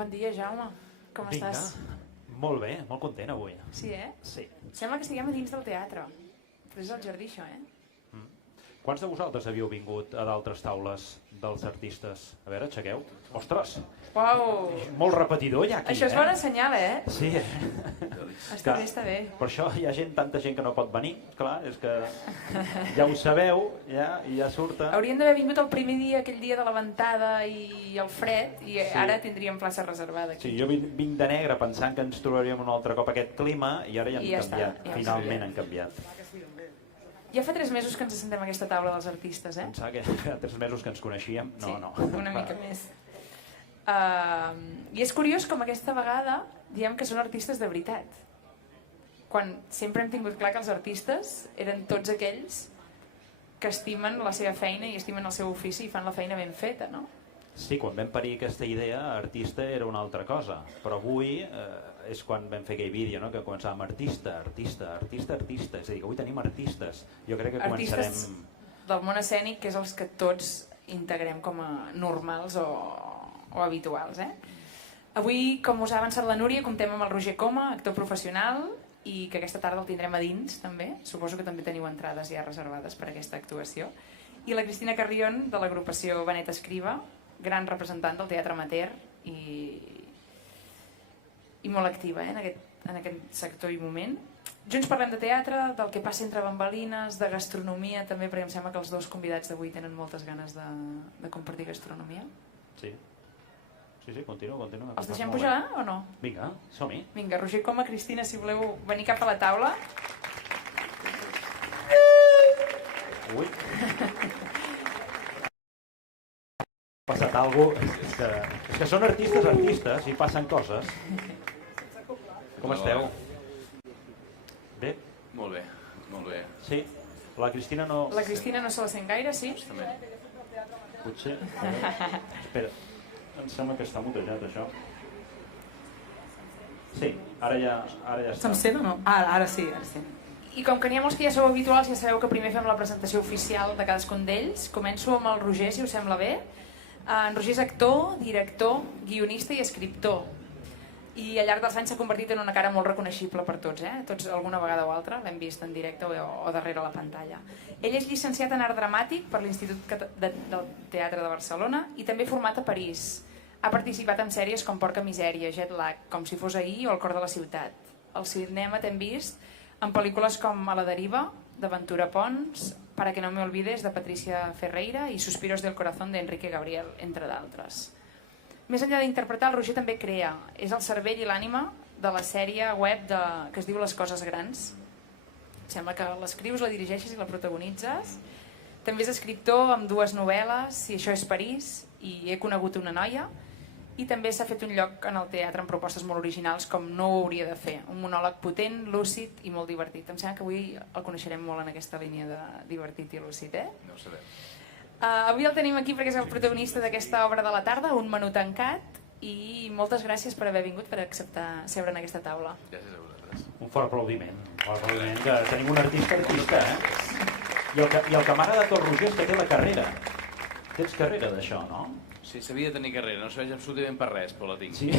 Bon dia, Jaume. Com estàs? Molt bé, molt content avui. Sí, eh? Sí. Sembla que estiguem a dins del teatre. Però és el jardí, això, eh? Quants de vosaltres havíeu vingut a d'altres taules dels artistes? A veure, aixequeu. Ostres! Uau! Molt repetidor ja aquí, Això és bona senyal, eh? Sí, Està bé, està bé. Per això hi ha tanta gent que no pot venir, clar, és que ja ho sabeu, i ja surta. Hauríem d'haver vingut el primer dia, aquell dia de la ventada i el fred, i ara tindríem plaça reservada aquí. Sí, jo vinc de negre pensant que ens trobaríem un altre cop aquest clima i ara ja han canviat, finalment han canviat. Ja fa 3 mesos que ens assentem a aquesta taula dels artistes, eh? Pensava que fa 3 mesos que ens coneixíem. No, no. Una mica més. I és curiós com aquesta vegada diem que són artistes de veritat. Quan sempre hem tingut clar que els artistes eren tots aquells que estimen la seva feina i estimen el seu ofici i fan la feina ben feta, no? Sí, quan vam parir aquesta idea, artista era una altra cosa, però avui és quan vam fer aquell vídeo, no? Que començàvem artista, és a dir, que avui tenim artistes. Jo crec que començarem... Artistes del món escènic, que és els que tots integrem com a normals o habituals, eh? Avui, com us ha avançat la Núria, comptem amb el Roger Coma, actor professional, i que aquesta tarda el tindrem a dins, també. Suposo que també teniu entrades ja reservades per a aquesta actuació. I la Cristina Carrion, de l'agrupació Benet Escriba, gran representant del teatre amateur i molt activa en aquest sector i moment. Junts parlem de teatre, del que passa entre bambalines, de gastronomia també, perquè em sembla que els dos convidats d'avui tenen moltes ganes de compartir gastronomia. Sí, continua. Els deixem pujar o no? Vinga, som-hi. Vinga, Roger Coma, Cristina, si voleu venir cap a la taula. Ui. Ha passat alguna cosa... És que són artistes i passen coses. Com esteu? Bé? Molt bé. Sí? La Cristina no... La Cristina no se la sent gaire, sí? Potser... Espera, em sembla que està mutejat, això. Sí, ara ja està. Se'm sent o no? Ara sí. I com que n'hi ha molts que ja sou habituals, ja sabeu que primer fem la presentació oficial de cadascun d'ells. Començo amb el Roger, si us sembla bé. En Roger és actor, director, guionista i escriptor. I al llarg dels anys s'ha convertit en una cara molt reconeixible per tots, eh? Tots alguna vegada o altra l'hem vist en directe o darrere la pantalla. Ell és llicenciat en art dramàtic per l'Institut del Teatre de Barcelona i també format a París. Ha participat en sèries com Porca Misèria, Jet Lag, Com si fos ahir o El cor de la ciutat. Al cinema t'hem vist en pel·lícules com A la deriva, de Ventura Pons, Para que no me olvides, de Patricia Ferreira i Suspiros del corazón d'Enrique Gabriel, entre d'altres. Més enllà d'interpretar, el Roger també crea. És el cervell i l'ànima de la sèrie web que es diu Les coses grans. Sembla que l'escrius, la dirigeixes i la protagonitzes. També és escriptor amb 2 novel·les, Si això és París i He conegut una noia. I també s'ha fet un lloc en el teatre amb propostes molt originals com No ho hauria de fer. Un monòleg potent, lúcid i molt divertit. Em sembla que avui el coneixerem molt en aquesta línia de divertit i lúcid, eh? No ho sabem. Avui el tenim aquí perquè és el protagonista d'aquesta obra de la tarda, Un menú tancat, i moltes gràcies per haver vingut, per acceptar seure en aquesta taula. Gràcies a vosaltres. Un fort aplaudiment. Que tenim un artista, eh? I el que m'ha agradat del Roger és que té la carrera. Tens carrera d'això, no? Sí, sabia de tenir carrera, no serveix absolutament per res, però la tinc. Sí?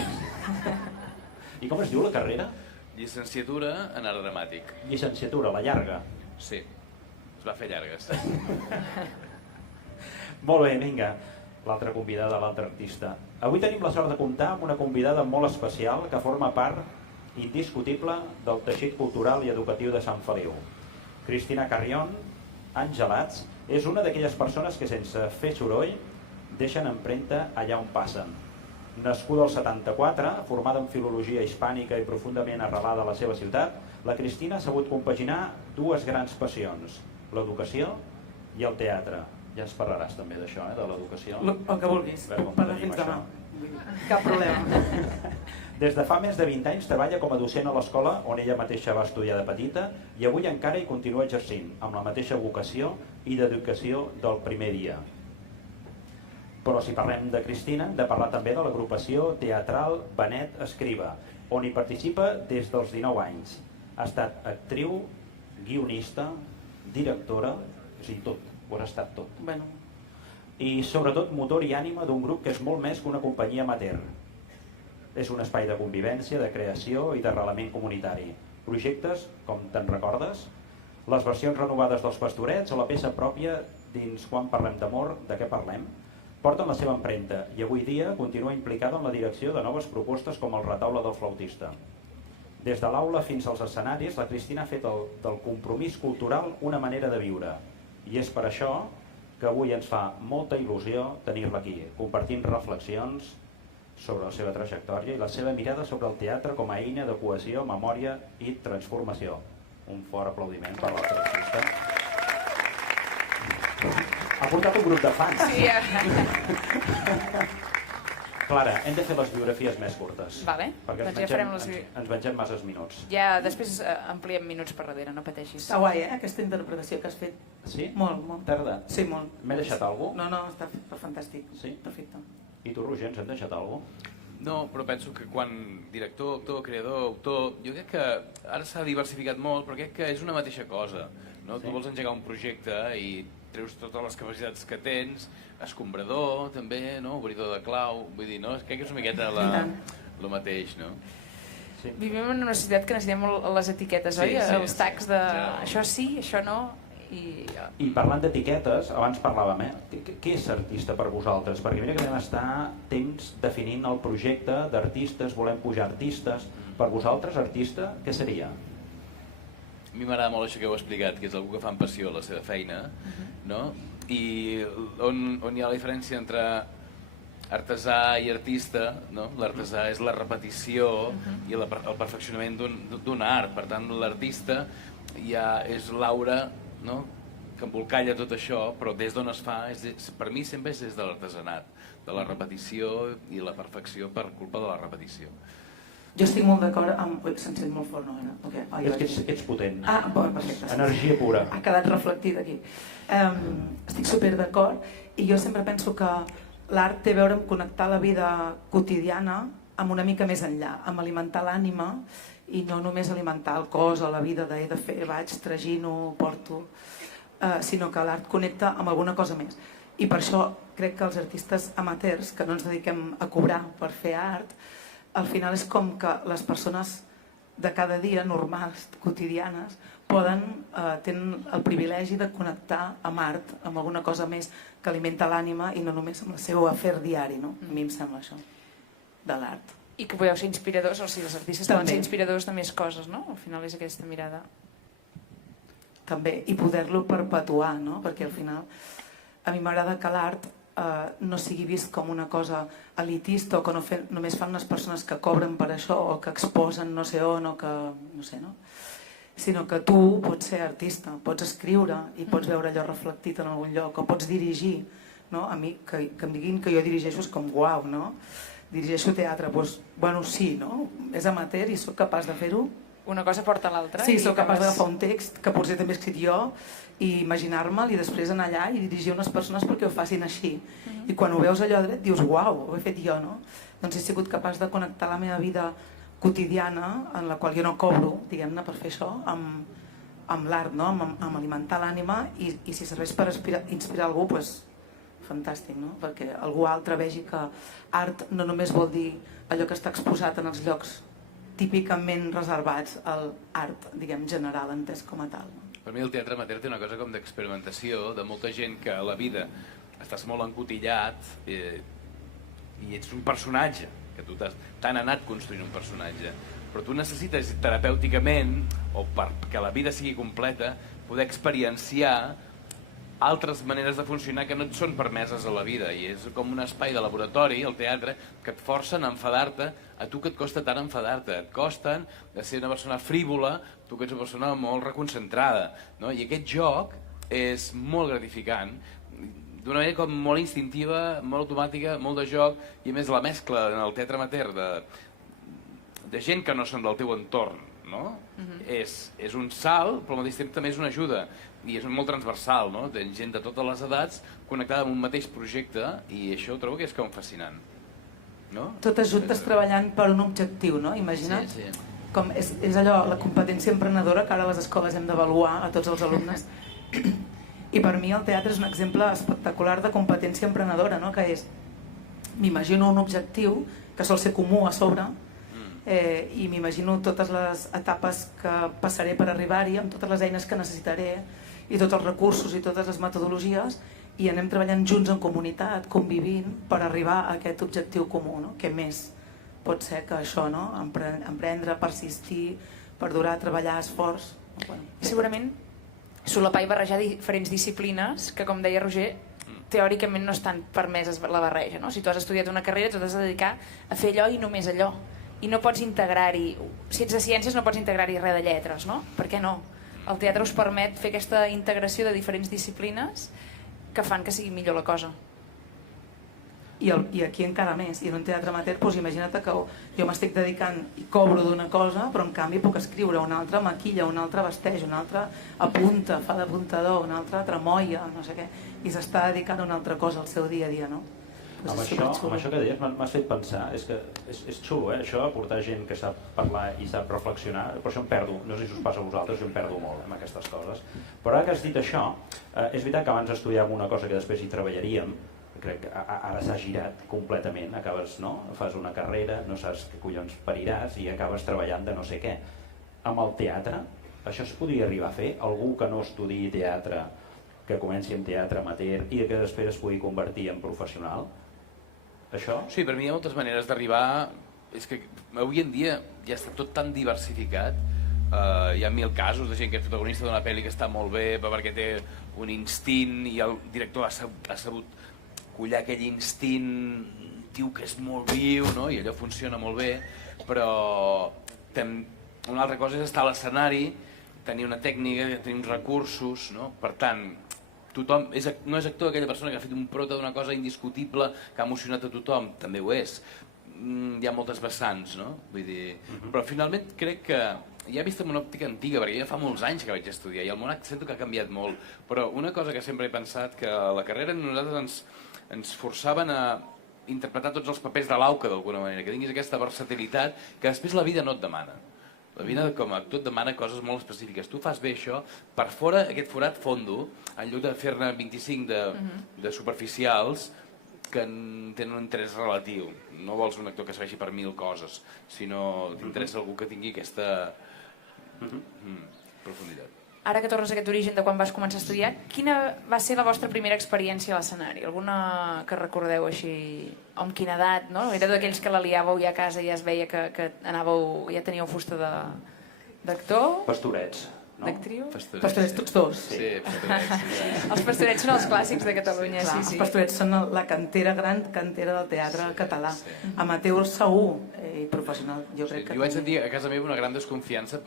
I com es diu la carrera? Llicenciatura en art dramàtic. Llicenciatura, la llarga. Sí, es va fer llargues. Molt bé, vinga. L'altra convidada, l'altre artista. Avui tenim la sort de comptar amb una convidada molt especial que forma part indiscutible del teixit cultural i educatiu de Sant Feliu. Cristina Carrion, Angelats, és una d'aquelles persones que sense fer soroll deixen empremta allà on passen. Nascuda al 74, formada en filologia hispànica i profundament arrelada a la seva ciutat, la Cristina ha sabut compaginar 2 grans passions, l'educació i el teatre. Ja ens parlaràs també d'això, de l'educació. El que vulguis, parlar fins demà. Cap problema. Des de fa més de 20 anys treballa com a docent a l'escola on ella mateixa va estudiar de petita i avui encara hi continua exercint, amb la mateixa vocació i dedicació del primer dia. Però si parlem de Cristina, hem de parlar també de l'agrupació teatral Benet Escriba, on hi participa des dels 19 anys. Ha estat actriu, guionista, directora, és a dir, tot, ho has estat tot. I sobretot motor i ànima d'un grup que és molt més que una companyia amateur. És un espai de convivència, de creació i d'arrelament comunitari. Projectes, com te'n recordes, les versions renovades dels Pastorets o la peça pròpia dins Quan parlem d'amor, de què parlem, porten la seva empremta i avui dia continua implicada en la direcció de noves propostes com el retaule del flautista. Des de l'aula fins als escenaris, la Cristina ha fet del compromís cultural una manera de viure. I és per això que avui ens fa molta il·lusió tenir-la aquí, compartint reflexions sobre la seva trajectòria i la seva mirada sobre el teatre com a eina de cohesió, memòria i transformació. Un fort aplaudiment per la trajectòria. Ha portat un grup de fans. Sí, Clara, hem de fer les biografies més curtes. Vale, perquè doncs ja farem les ens mengem masses minuts. Ja després ampliem minuts per darrere, no pateixis. Està guai, aquesta interpretació que has fet. Sí? Molt, molt. T'ha agradat? Sí, molt. M'he deixat alguna cosa? No, està fantàstic. Sí? Perfecte. I tu, Roger, ens hem deixat alguna cosa? No, però penso que quan director, actor, creador, autor, jo crec que ara s'ha diversificat molt, però crec que és una mateixa cosa. No? Sí. Tu vols engegar un projecte i treus totes les capacitats que tens, escombrador també, no? Obridor de clau, vull dir, no? Crec que és una miqueta el mateix, no? Sí. Vivim en una societat que necessitem les etiquetes, oi? Els tags de això sí, això no... I parlant d'etiquetes, abans parlàvem, què és artista per vosaltres? Perquè mira que vam estar temps definint el projecte d'artistes, volem pujar artistes. Per vosaltres, artista, què seria? A mi m'agrada molt això que heu explicat, que és algú que fa amb passió la seva feina, no? I on hi ha la diferència entre artesà i artista, no? L'artesà és la repetició i el perfeccionament d'un art. Per tant, l'artista ja és l'aura, no? Que embolcalla tot això, però des d'on es fa, per mi sempre és des de l'artesanat, de la repetició i la perfecció per culpa de la repetició. Jo estic molt d'acord amb... Ui, se'm sent molt fort, no? Okay. És que ets potent. Ah, bon, perfecte. Energia pura. Ha quedat reflectit aquí. Estic super d'acord i jo sempre penso que l'art té a veure amb connectar la vida quotidiana amb una mica més enllà, amb alimentar l'ànima i no només alimentar el cos o la vida de he de fer, vaig, tragino, porto, sinó que l'art connecta amb alguna cosa més. I per això crec que els artistes amateurs, que no ens dediquem a cobrar per fer art, al final és com que les persones de cada dia, normals, quotidianes, tenen el privilegi de connectar amb art, amb alguna cosa més que alimenta l'ànima i no només amb el seu afer diari, no? A mi em sembla això, de l'art. I que podeu ser inspiradors, o sigui, els artistes poden ser inspiradors de més coses, no? Al final és aquesta mirada. També, i poder-lo perpetuar, no? Perquè al final a mi m'agrada que l'art no sigui vist com una cosa elitista o que només fan unes persones que cobren per això o que exposen no sé on o que... no sé, no? Sinó que tu pots ser artista, pots escriure i pots veure allò reflectit en algun lloc o pots dirigir, no? A mi que em diguin que jo dirigeixo és com uau, no? Dirigeixo teatre, doncs, bueno, sí, no? És amateur i sóc capaç de fer-ho. Una cosa porta a l'altra. Sí, sóc capaç d'agafar un text que potser també he escrit jo i imaginar-me'l i després anar allà i dirigir unes persones perquè ho facin així. I quan ho veus allò dret dius, uau, ho he fet jo, no? Doncs he sigut capaç de connectar la meva vida quotidiana, en la qual jo no cobro, diguem-ne, per fer això, amb l'art, no? Amb alimentar l'ànima i si serveix per inspirar algú, doncs fantàstic, no? Perquè algú altre vegi que art no només vol dir allò que està exposat en els llocs típicament reservats al art, diguem, general, entès com a tal. No? Per mi el teatre amateur té una cosa com d'experimentació, de molta gent que a la vida estàs molt encotillat i ets un personatge, que tu t'han anat construint un personatge, però tu necessites terapèuticament, o perquè la vida sigui completa, poder experienciar altres maneres de funcionar que no et són permeses a la vida, i és com un espai de laboratori, el teatre, que et forcen a enfadar-te, a tu que et costa tant enfadar-te, et costen de ser una persona frívola, tu que ets una persona molt reconcentrada, no? I aquest joc és molt gratificant, d'una manera com molt instintiva, molt automàtica, molt de joc, i a més la mescla en el teatre amateur de gent que no són del teu entorn, no? És un salt, però al mateix temps també és una ajuda, i és molt transversal, no? Tens gent de totes les edats connectada amb un mateix projecte i això trobo que és com fascinant, no? Totes juntes treballant per un objectiu, no? Imagina't. Sí. Com és allò, la competència emprenedora que ara a les escoles hem d'avaluar a tots els alumnes. I per mi el teatre és un exemple espectacular de competència emprenedora, no? Que és m'imagino un objectiu que sol ser comú a sobre, i m'imagino totes les etapes que passaré per arribar-hi, amb totes les eines que necessitaré i tots els recursos i totes les metodologies, i anem treballant junts en comunitat, convivint, per arribar a aquest objectiu comú, no? Què més pot ser que això, no? Emprendre, persistir, perdurar, treballar, esforç... Bueno, segurament solapar i barrejar diferents disciplines que, com deia Roger, teòricament no estan permeses la barreja, no? Si tu has estudiat una carrera, tu t'has de dedicar a fer allò i només allò, i no pots integrar-hi, si ets de ciències no pots integrar-hi res de lletres, no? Per què no? El teatre us permet fer aquesta integració de diferents disciplines que fan que sigui millor la cosa. I aquí encara més, i en un teatre amateur, doncs imagina't que jo m'estic dedicant i cobro d'una cosa, però en canvi puc escriure, un altre maquilla, un altre vesteix, un altre apunta, fa d'apuntador, un altre tremolla, no sé què, i s'està dedicant a una altra cosa al seu dia a dia, no? Amb això que deies m'has fet pensar, és que és xulo, això, aportar gent que sap parlar i sap reflexionar, però això em perdo, no sé si us passa a vosaltres, jo em perdo molt amb aquestes coses. Però ara que has dit això, és veritat que abans estudiàvem una cosa que després hi treballaríem, crec que ara s'ha girat completament, acabes, no? Fas una carrera, no saps què collons pariràs i acabes treballant de no sé què. Amb el teatre, això es podria arribar a fer? Algú que no estudiï teatre, que comenci amb teatre amateur i que després es pugui convertir en professional? Això? Sí, per mi hi ha moltes maneres d'arribar. És que avui en dia ja està tot tan diversificat. Hi ha 1000 casos de gent que és protagonista d'una pel·li que està molt bé perquè té un instint i el director ha sabut collar aquell instint, diu que és molt viu, no? I allò funciona molt bé, però una altra cosa és estar a l'escenari, tenir una tècnica, tenir uns recursos, no? Per tant, tothom no és actor aquella persona que ha fet un prota d'una cosa indiscutible que ha emocionat a tothom, també ho és. Hi ha moltes vessants, no? Vull dir, però finalment crec que ja he vist amb una òptica antiga, perquè ja fa molts anys que vaig estudiar i el món sento que ha canviat molt, però una cosa que sempre he pensat, que a la carrera nosaltres ens forçaven a interpretar tots els papers de l'auca d'alguna manera, que tinguis aquesta versatilitat que després la vida no et demana. La vida com a actor et demana coses molt específiques. Tu fas bé això, per fora aquest forat fondo, en lloc de fer-ne 25 de superficials que tenen un interès relatiu. No vols un actor que serveixi per 1000 coses, sinó t'interessa algú que tingui aquesta profunditat. Ara que tornes a aquest origen de quan vas començar a estudiar, quina va ser la vostra primera experiència a l'escenari? Alguna que recordeu així? Amb quina edat, no? Era d'aquells que la liàveu ja a casa i ja es veia que anàveu, ja teníeu fusta d'actor? Pastorets, no? D'actriu? Pastorets tots dos. Sí, pastorets. Els pastorets són els clàssics de Catalunya, sí. Els pastorets són la cantera, gran cantera del teatre català. Amateur segur i professional, jo crec que... Jo vaig sentir a casa meva una gran desconfiança,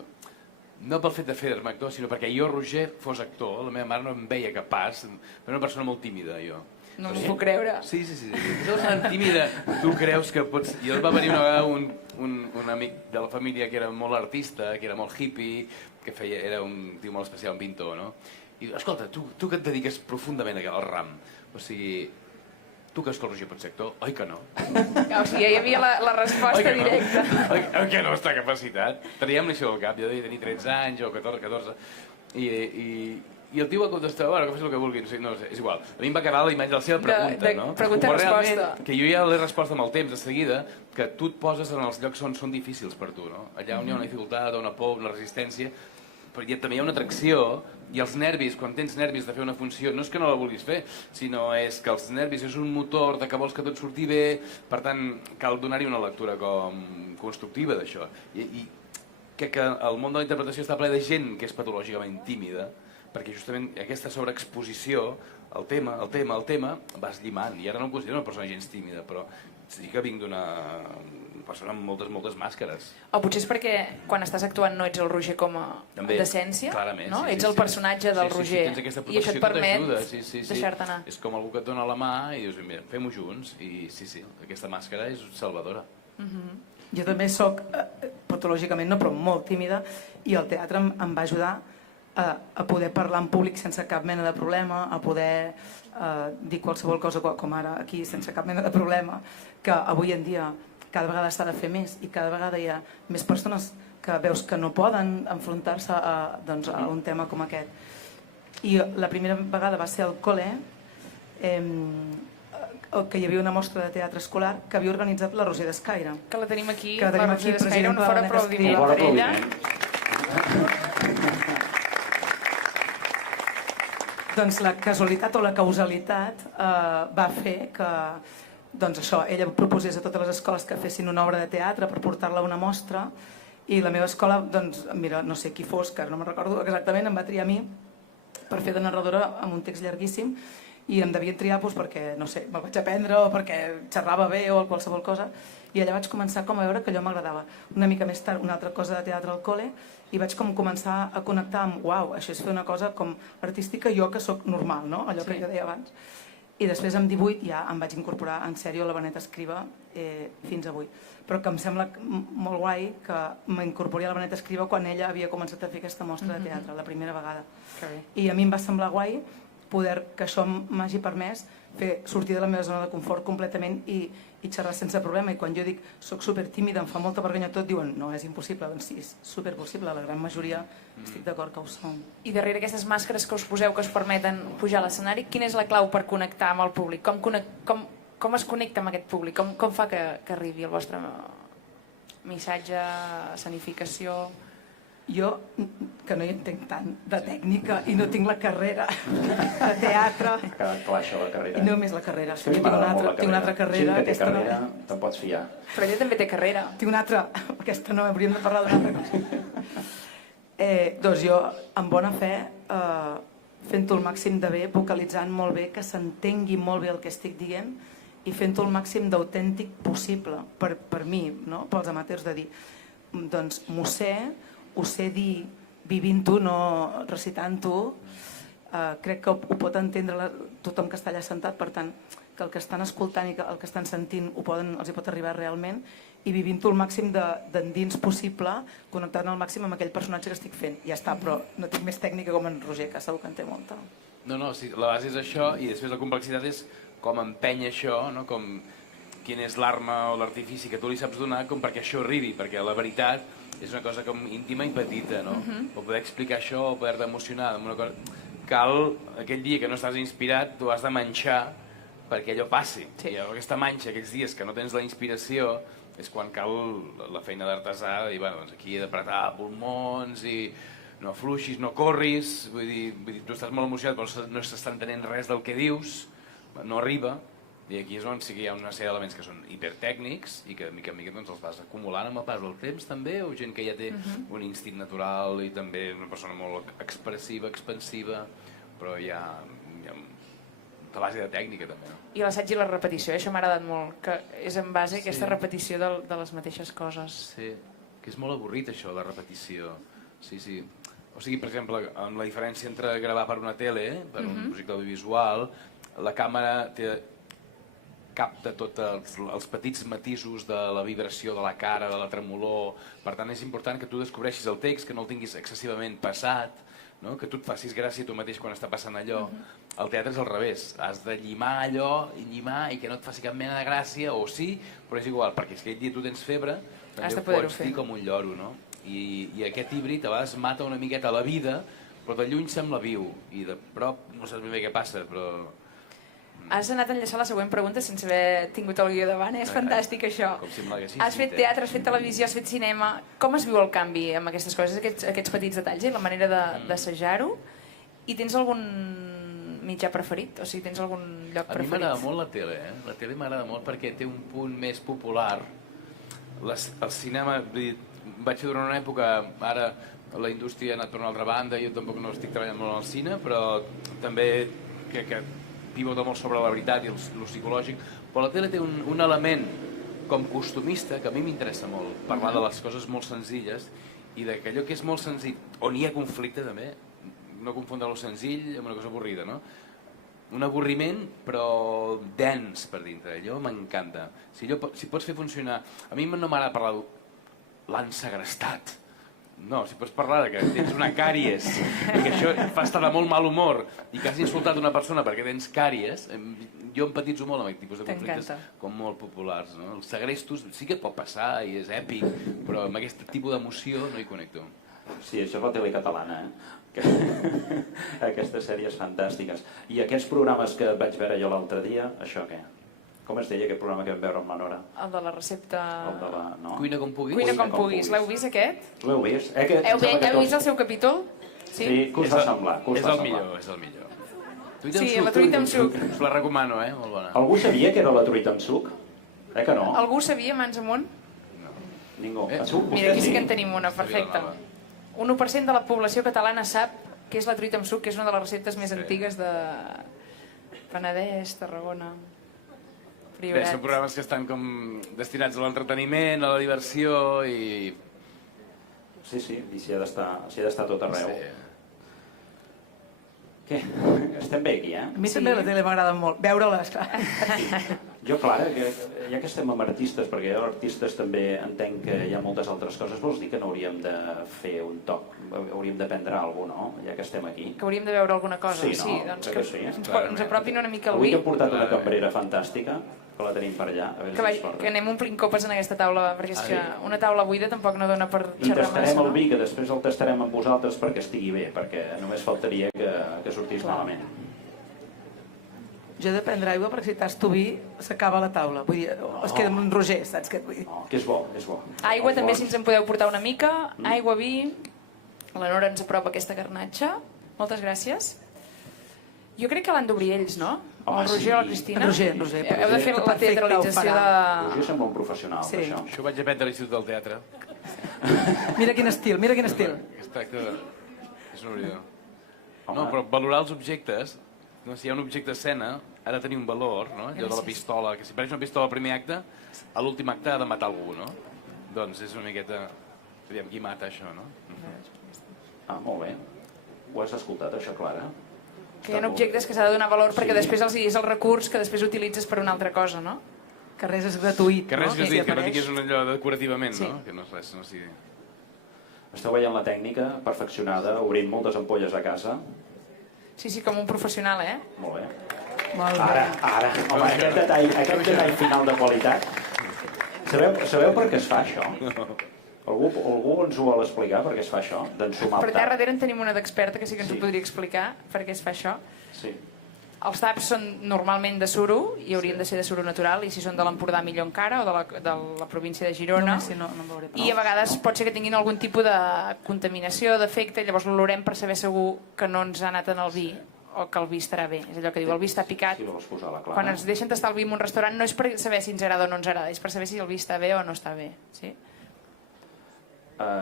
no pel fet de fer-me actor, sinó perquè jo, Roger, fos actor. La meva mare no em veia capaç, era una persona molt tímida, jo. No m'ho puc creure. Sí. Si ets tan tímida, tu creus que pots... I va venir una vegada un amic de la família que era molt artista, que era molt hippie, que era un tio molt especial, un pintor, no? I diu, escolta, tu que et dediques profundament al ram, o sigui, tu creus que el Roger pot ser actor? Oi que no? O sigui, ja hi havia la resposta directa. Oi que no està capacitat? Traiem-li això al cap, jo devia tenir 13 anys o 14, i el tio va contestar, bueno, que fes el que vulgui, no sé, és igual. A mi em va quedar la imatge de la seva pregunta, no? Pregunta-resposta. Que jo ja l'he respost amb el temps, de seguida, que tu et poses en els llocs on són difícils per tu, no? Allà on hi ha una dificultat, una por, una resistència, però també hi ha una atracció, i els nervis, quan tens nervis de fer una funció, no és que no la vulguis fer, sinó és que els nervis és un motor de que vols que tot surti bé, per tant, cal donar-hi una lectura com constructiva d'això. I que el món de la interpretació està ple de gent que és patològicament tímida, perquè justament aquesta sobreexposició, el tema, vas llimant, i ara no em considero una persona gens tímida, però sí que vinc d'una persona amb moltes màscares. O potser és perquè quan estàs actuant no ets el Roger com a d'essència, no? Ets el personatge del Roger i això et permet deixar-te anar. És com algú que et dona la mà i dius, mira, fem-ho junts, i sí, aquesta màscara és salvadora. Jo també soc patològicament no, però molt tímida, i el teatre em va ajudar a poder parlar en públic sense cap mena de problema, a poder dir qualsevol cosa com ara aquí sense cap mena de problema, que avui en dia cada vegada s'ha de fer més i cada vegada hi ha més persones que veus que no poden enfrontar-se a un tema com aquest. I la primera vegada va ser al col·le, que hi havia una mostra de teatre escolar que havia organitzat la Roser d'Escaire. Que la tenim aquí, Que la tenim la aquí, Roser d'Escaire, un presidenta fort de la aplaudiment Un fort per ella. Doncs la casualitat o la causalitat va fer que doncs això, ella proposés a totes les escoles que fessin una obra de teatre per portar-la a una mostra i la meva escola, doncs, mira, no sé qui fos, que no me'n recordo exactament, em va triar a mi per fer de narradora amb un text llarguíssim i em devien triar doncs, perquè, no sé, me'l vaig aprendre o perquè xerrava bé o qualsevol cosa i allà vaig començar com a veure que allò m'agradava. Una mica més tard, una altra cosa de teatre al col·le i vaig com començar a connectar amb uau, això és fer una cosa com artística jo que sóc normal, no? Allò que jo deia abans. I després amb 18 ja em vaig incorporar en sèrio a la Benet Escriba fins avui. Però que em sembla molt guai que m'incorpori a la Benet Escriba quan ella havia començat a fer aquesta mostra de teatre, la primera vegada. I a mi em va semblar guai poder que això m'hagi permès sortir de la meva zona de confort completament i xerrar sense problema. I quan jo dic soc supertímida, em fa molta vergonya tot, diuen no, és impossible. Doncs sí, és superpossible, la gran majoria estic d'acord que ho som. I darrere aquestes màscares que us poseu que us permeten pujar a l'escenari, quina és la clau per connectar amb el públic? Com es connecta amb aquest públic? Com fa que arribi el vostre missatge, escenificació? Jo, que no hi entenc tant de tècnica i no tinc la carrera de teatre... Ha quedat clar això, la carrera. I només la carrera. És que a mi m'agrada molt la carrera. Tinc una altra carrera. Gent que té carrera, te'n pots fiar. Però ella també té carrera. Tinc una altra... Aquesta no, hauríem de parlar d'una altra cosa. Doncs jo, amb bona fe, fent-ho el màxim de bé, vocalitzant molt bé, que s'entengui molt bé el que estic dient i fent-ho el màxim d'autèntic possible, per mi, no? Pels amateurs de dir, doncs m'ho sé dir vivint-ho, no recitant-ho. Crec que ho pot entendre tothom que està allà sentat, per tant, que el que estan escoltant i el que estan sentint els hi pot arribar realment i vivint-ho el màxim d'endins possible, connectant al màxim amb aquell personatge que estic fent. Ja està, però no tinc més tècnica com en Roger, que segur que en té molta. No, sí, la base és això i després la complexitat és com empènyer això, no? Com quina és l'arma o l'artifici que tu li saps donar com perquè això arribi, perquè la veritat és una cosa com íntima i petita, no? O poder explicar això o poder-te emocionar amb una cosa... Cal, aquell dia que no estàs inspirat, tu has de manxar perquè allò passi. I aquesta manxa, aquells dies que no tens la inspiració, és quan cal la feina d'artesà, i bueno, doncs aquí he d'apretar pulmons i no afluixis, no corris, vull dir, tu estàs molt emocionat però no s'està entenent res del que dius, no arriba, i aquí és on sí que hi ha una sèrie d'elements que són hipertècnics i que de mica en mica doncs, els vas acumulant amb el pas del temps també, o gent que ja té un instint natural i també una persona molt expressiva, expansiva, però hi ha la base de tècnica també. No? I l'assaig i la repetició, això m'ha agradat molt, que és en base a aquesta repetició de les mateixes coses. Sí, que és molt avorrit això, la repetició. Sí. O sigui, per exemple, amb la diferència entre gravar per una tele, per un projecte audiovisual, la càmera capta tots els petits matisos de la vibració de la cara, de la tremolor. Per tant, és important que tu descobreixis el text, que no el tinguis excessivament passat, no? Que tu et facis gràcia tu mateix quan està passant allò. El teatre és al revés, has de llimar allò i que no et faci cap mena de gràcia, o sí, però és igual, perquè si aquell dia tu tens febre, també ho pots dir com un lloro, no? I aquest híbrid a vegades mata una miqueta la vida, però de lluny sembla viu, i de prop no saps ben bé què passa, però... Has anat a enllaçar la següent pregunta sense haver tingut el guió davant, és fantàstic això. Com si me l'haguessin Has fet teatre, has fet televisió, has fet cinema. Com es viu el canvi amb aquestes coses, aquests petits detalls i la manera d'assajar-ho? I tens algun mitjà preferit? O sigui, tens algun lloc preferit? A mi m'agrada molt la tele, eh? La tele m'agrada molt perquè té un punt més popular. El cinema, vaig fer durant una època, ara la indústria ha anat per una altra banda, jo tampoc no estic treballant molt al cine, però també que pivota molt sobre la veritat i el psicològic, però la tele té un element com costumista que a mi m'interessa molt, parlar de les coses molt senzilles i d'allò que és molt senzill, on hi ha conflicte també, no confondre lo senzill amb una cosa avorrida, no? Un avorriment però dens per dintre, allò m'encanta. Si pots fer funcionar... A mi no m'agrada parlar l'han segrestat. No, si pots parlar que tens una càries i que això fa estar de molt mal humor i que has insultat una persona perquè tens càries, jo empatitzo molt amb aquest tipus de conflictes com molt populars. No? Els segrestos sí que pot passar i és èpic, però amb aquest tipus d'emoció no hi connecto. Sí, això és la tele catalana, Aquestes sèries fantàstiques. I aquests programes que vaig veure jo l'altre dia, això què? Com es deia aquest programa que vam veure amb la Nora? El de la recepta... El de la... No? Cuina com puguis. Cuina com puguis. L'heu vist, aquest? L'heu vist? Heu vist el seu capítol? Sí, què us va semblar? És el millor, és el millor. Sí, la truita amb suc. Us la recomano, molt bona. Algú sabia que era la truita amb suc? Que no? Algú sabia, mans amunt? Ningú. Mira, aquí sí que en tenim una, perfecte. Un 1% de la població catalana sap què és la truita amb suc, que és una de les receptes més antigues de Penedès, Tarragona, Priorat. Bé, són programes que estan com destinats a l'entreteniment, a la diversió i... Sí, i s'hi ha d'estar tot arreu. Sí. Què? Estem bé aquí, A mi també la tele m'agrada molt, veure-la, esclar. Jo, Clara, ja que estem amb artistes, perquè jo artistes també entenc que hi ha moltes altres coses, vols dir que no hauríem de fer un toc, hauríem d'aprendre alguna cosa, no? Ja que estem aquí. Que hauríem de veure alguna cosa. Sí, no? Sí, doncs que sí. ens apropin una mica al vi. Avui que hem portat una cambrera fantàstica, que la tenim per allà, a veure si ens porta. Que anem omplint copes en aquesta taula, perquè és que una taula buida tampoc no dona per I xerrar massa, tastarem el no? vi, que després el tastarem amb vosaltres perquè estigui bé, perquè només faltaria que sortís malament. Jo he de prendre aigua perquè si tasto vi s'acaba la taula. Vull dir, es queda amb un Roger, saps què et vull dir? No, que és bo, és bo. Aigua també, si ens en podeu portar una mica. Aigua, vi. La Nora ens apropa aquesta garnatxa. Moltes gràcies. Jo crec que l'han d'obrir ells, no? El Roger o la Cristina. Roger. Heu de fer la teatralització de... Roger sembla un professional, Sí. això. Això ho vaig aprendre a l'Institut del Teatre. Mira quin estil, mira quin estil. Aquest acte és un oblidor. Home. No, però valorar els objectes, no, si hi ha un objecte d'escena, ha de tenir un valor, no? Allò de la pistola, que si apareix una pistola al primer acte, a l'últim acte ha de matar algú, no? Doncs és una miqueta... Aviam, qui mata això, no? Ah, molt bé. Ho has escoltat, això, Clara? Que hi ha objectes que s'ha de donar valor perquè després els és el recurs que després utilitzes per una altra cosa, no? Que res és gratuït, Que res no? és gratuït, que no apareix. diguis un allò decorativament, Sí. no? Que no és res, no sigui... Esteu veient la tècnica perfeccionada, obrint moltes ampolles a casa. Sí, com un professional, eh? Molt bé. Molt bé. Ara, home, aquest detall final de qualitat. Sabeu per què es fa això? Algú ens ho vol explicar per què es fa això? D'ensumar Per el allà tap? darrere en tenim una d'experta que sí que ens Sí. ho podria explicar per què es fa això. Sí. Els taps són normalment de suro i haurien de ser de suro natural, i si són de l'Empordà millor encara, o de la província de Girona. Si no en veuré prou. I a vegades pot ser que tinguin algun tipus de contaminació, defecte, llavors l'olorem per saber segur que no ens ha anat en el vi o que el vi estarà bé. És allò que diu, el vi està picat. Si vols posar la Clara. Quan ens deixen tastar el vi en un restaurant no és per saber si ens agrada o no ens agrada, és per saber si el vi està bé o no està bé. Sí?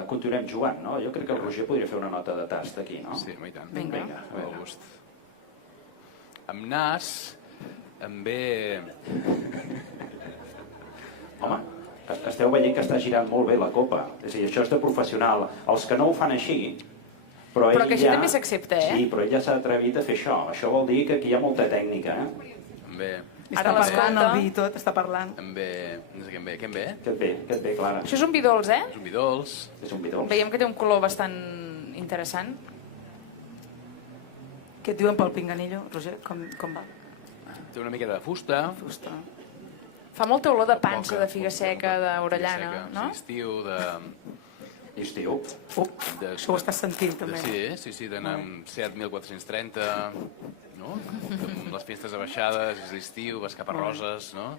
Continuem jugant, no? Jo crec que el Roger podria fer una nota de tast aquí, no? Sí, home, i tant. Vinga. a veure. Amb gust. Amb nas, amb bé... Home, esteu veient que està girant molt bé la copa. És a dir, això és de professional. Els que no ho fan així... Però que així també s'accepta, eh? Sí, però ell ja s'ha atrevit a fer això. Això vol dir que aquí hi ha molta tècnica, eh? Amb bé... Està Ara parlant l'escolta. el vi i tot, està parlant. Amb bé... No sé què amb bé. Què amb bé? Que et ve, Clara. Això és un vi dolç, eh? És un vi dolç. És un vi dolç. Veiem que té un color bastant interessant. Què et diuen pel pinganillo, Roger? Com va? Té una miqueta de fusta. Fusta. Fa molta olor de pansa, Poca, de figa poca, seca, poca. d'orellana, Figa seca, no? Sí, estiu, de... Estiu. Això ho estàs sentint, també. Sí, d'anar amb Seat 1430, no? Amb les fiestes abaixades, és l'estiu, vas cap a Roses, no?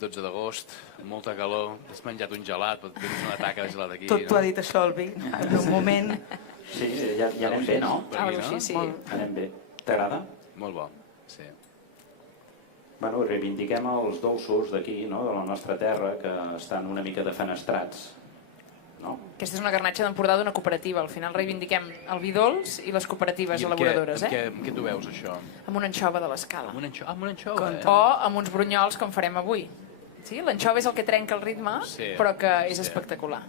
12 d'agost, molta calor, has menjat un gelat, pot tenir una taca de gelat aquí, Tot t'ho ha no? dit això, el vi. En un moment... Sí, ja anem bé, no? Per aquí, Algo no? així, sí. Anem bé. T'agrada? Molt bo, sí. Bueno, reivindiquem els dolços d'aquí, no? De la nostra terra, que estan una mica defenestrats. No? Aquesta és una garnatxa d'Empordà d'una cooperativa. Al final reivindiquem el vi dolç i les cooperatives elaboradores, Amb què t'ho veus, això? Amb una anxova de l'escala. Amb una anxova, O amb uns brunyols, com farem avui. Sí? L'anxova és el que trenca el ritme, Sí. però que és Sí. espectacular.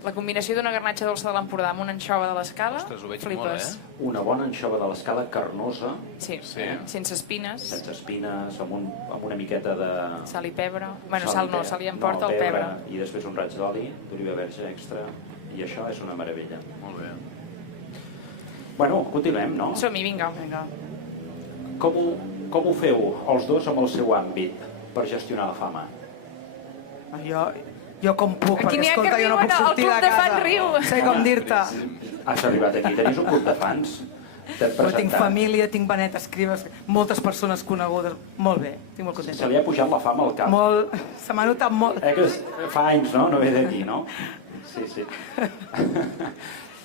La combinació d'una garnatxa dolça de l'Empordà amb una anxova de l'escala, Ostres, ho veig flipes. molt, Una bona anxova de l'escala carnosa, Sí, Sí. sense espines, sense espines, amb una miqueta de... sal i pebre. Bueno, sal no, sal hi emporta el pebre. I després un raig d'oli, d'oliva verge extra, i això és una meravella. Molt bé. Bueno, continuem, no? Som-hi, vinga. Com ho feu, els dos, amb el seu àmbit, per gestionar la fama? Jo com puc, Aquí perquè n'hi ha que escolta, jo no riuen, puc el sortir club de de casa. fans riu. Sé com dir-te. Has arribat aquí, tenies un grup de fans? Però tinc família, tinc Benet Escribes, moltes persones conegudes. Molt bé, estic molt contenta. Se li ha pujat la fama al cap. Molt, se m'ha notat molt. Que fa anys, no? No ve d'aquí, no? Sí.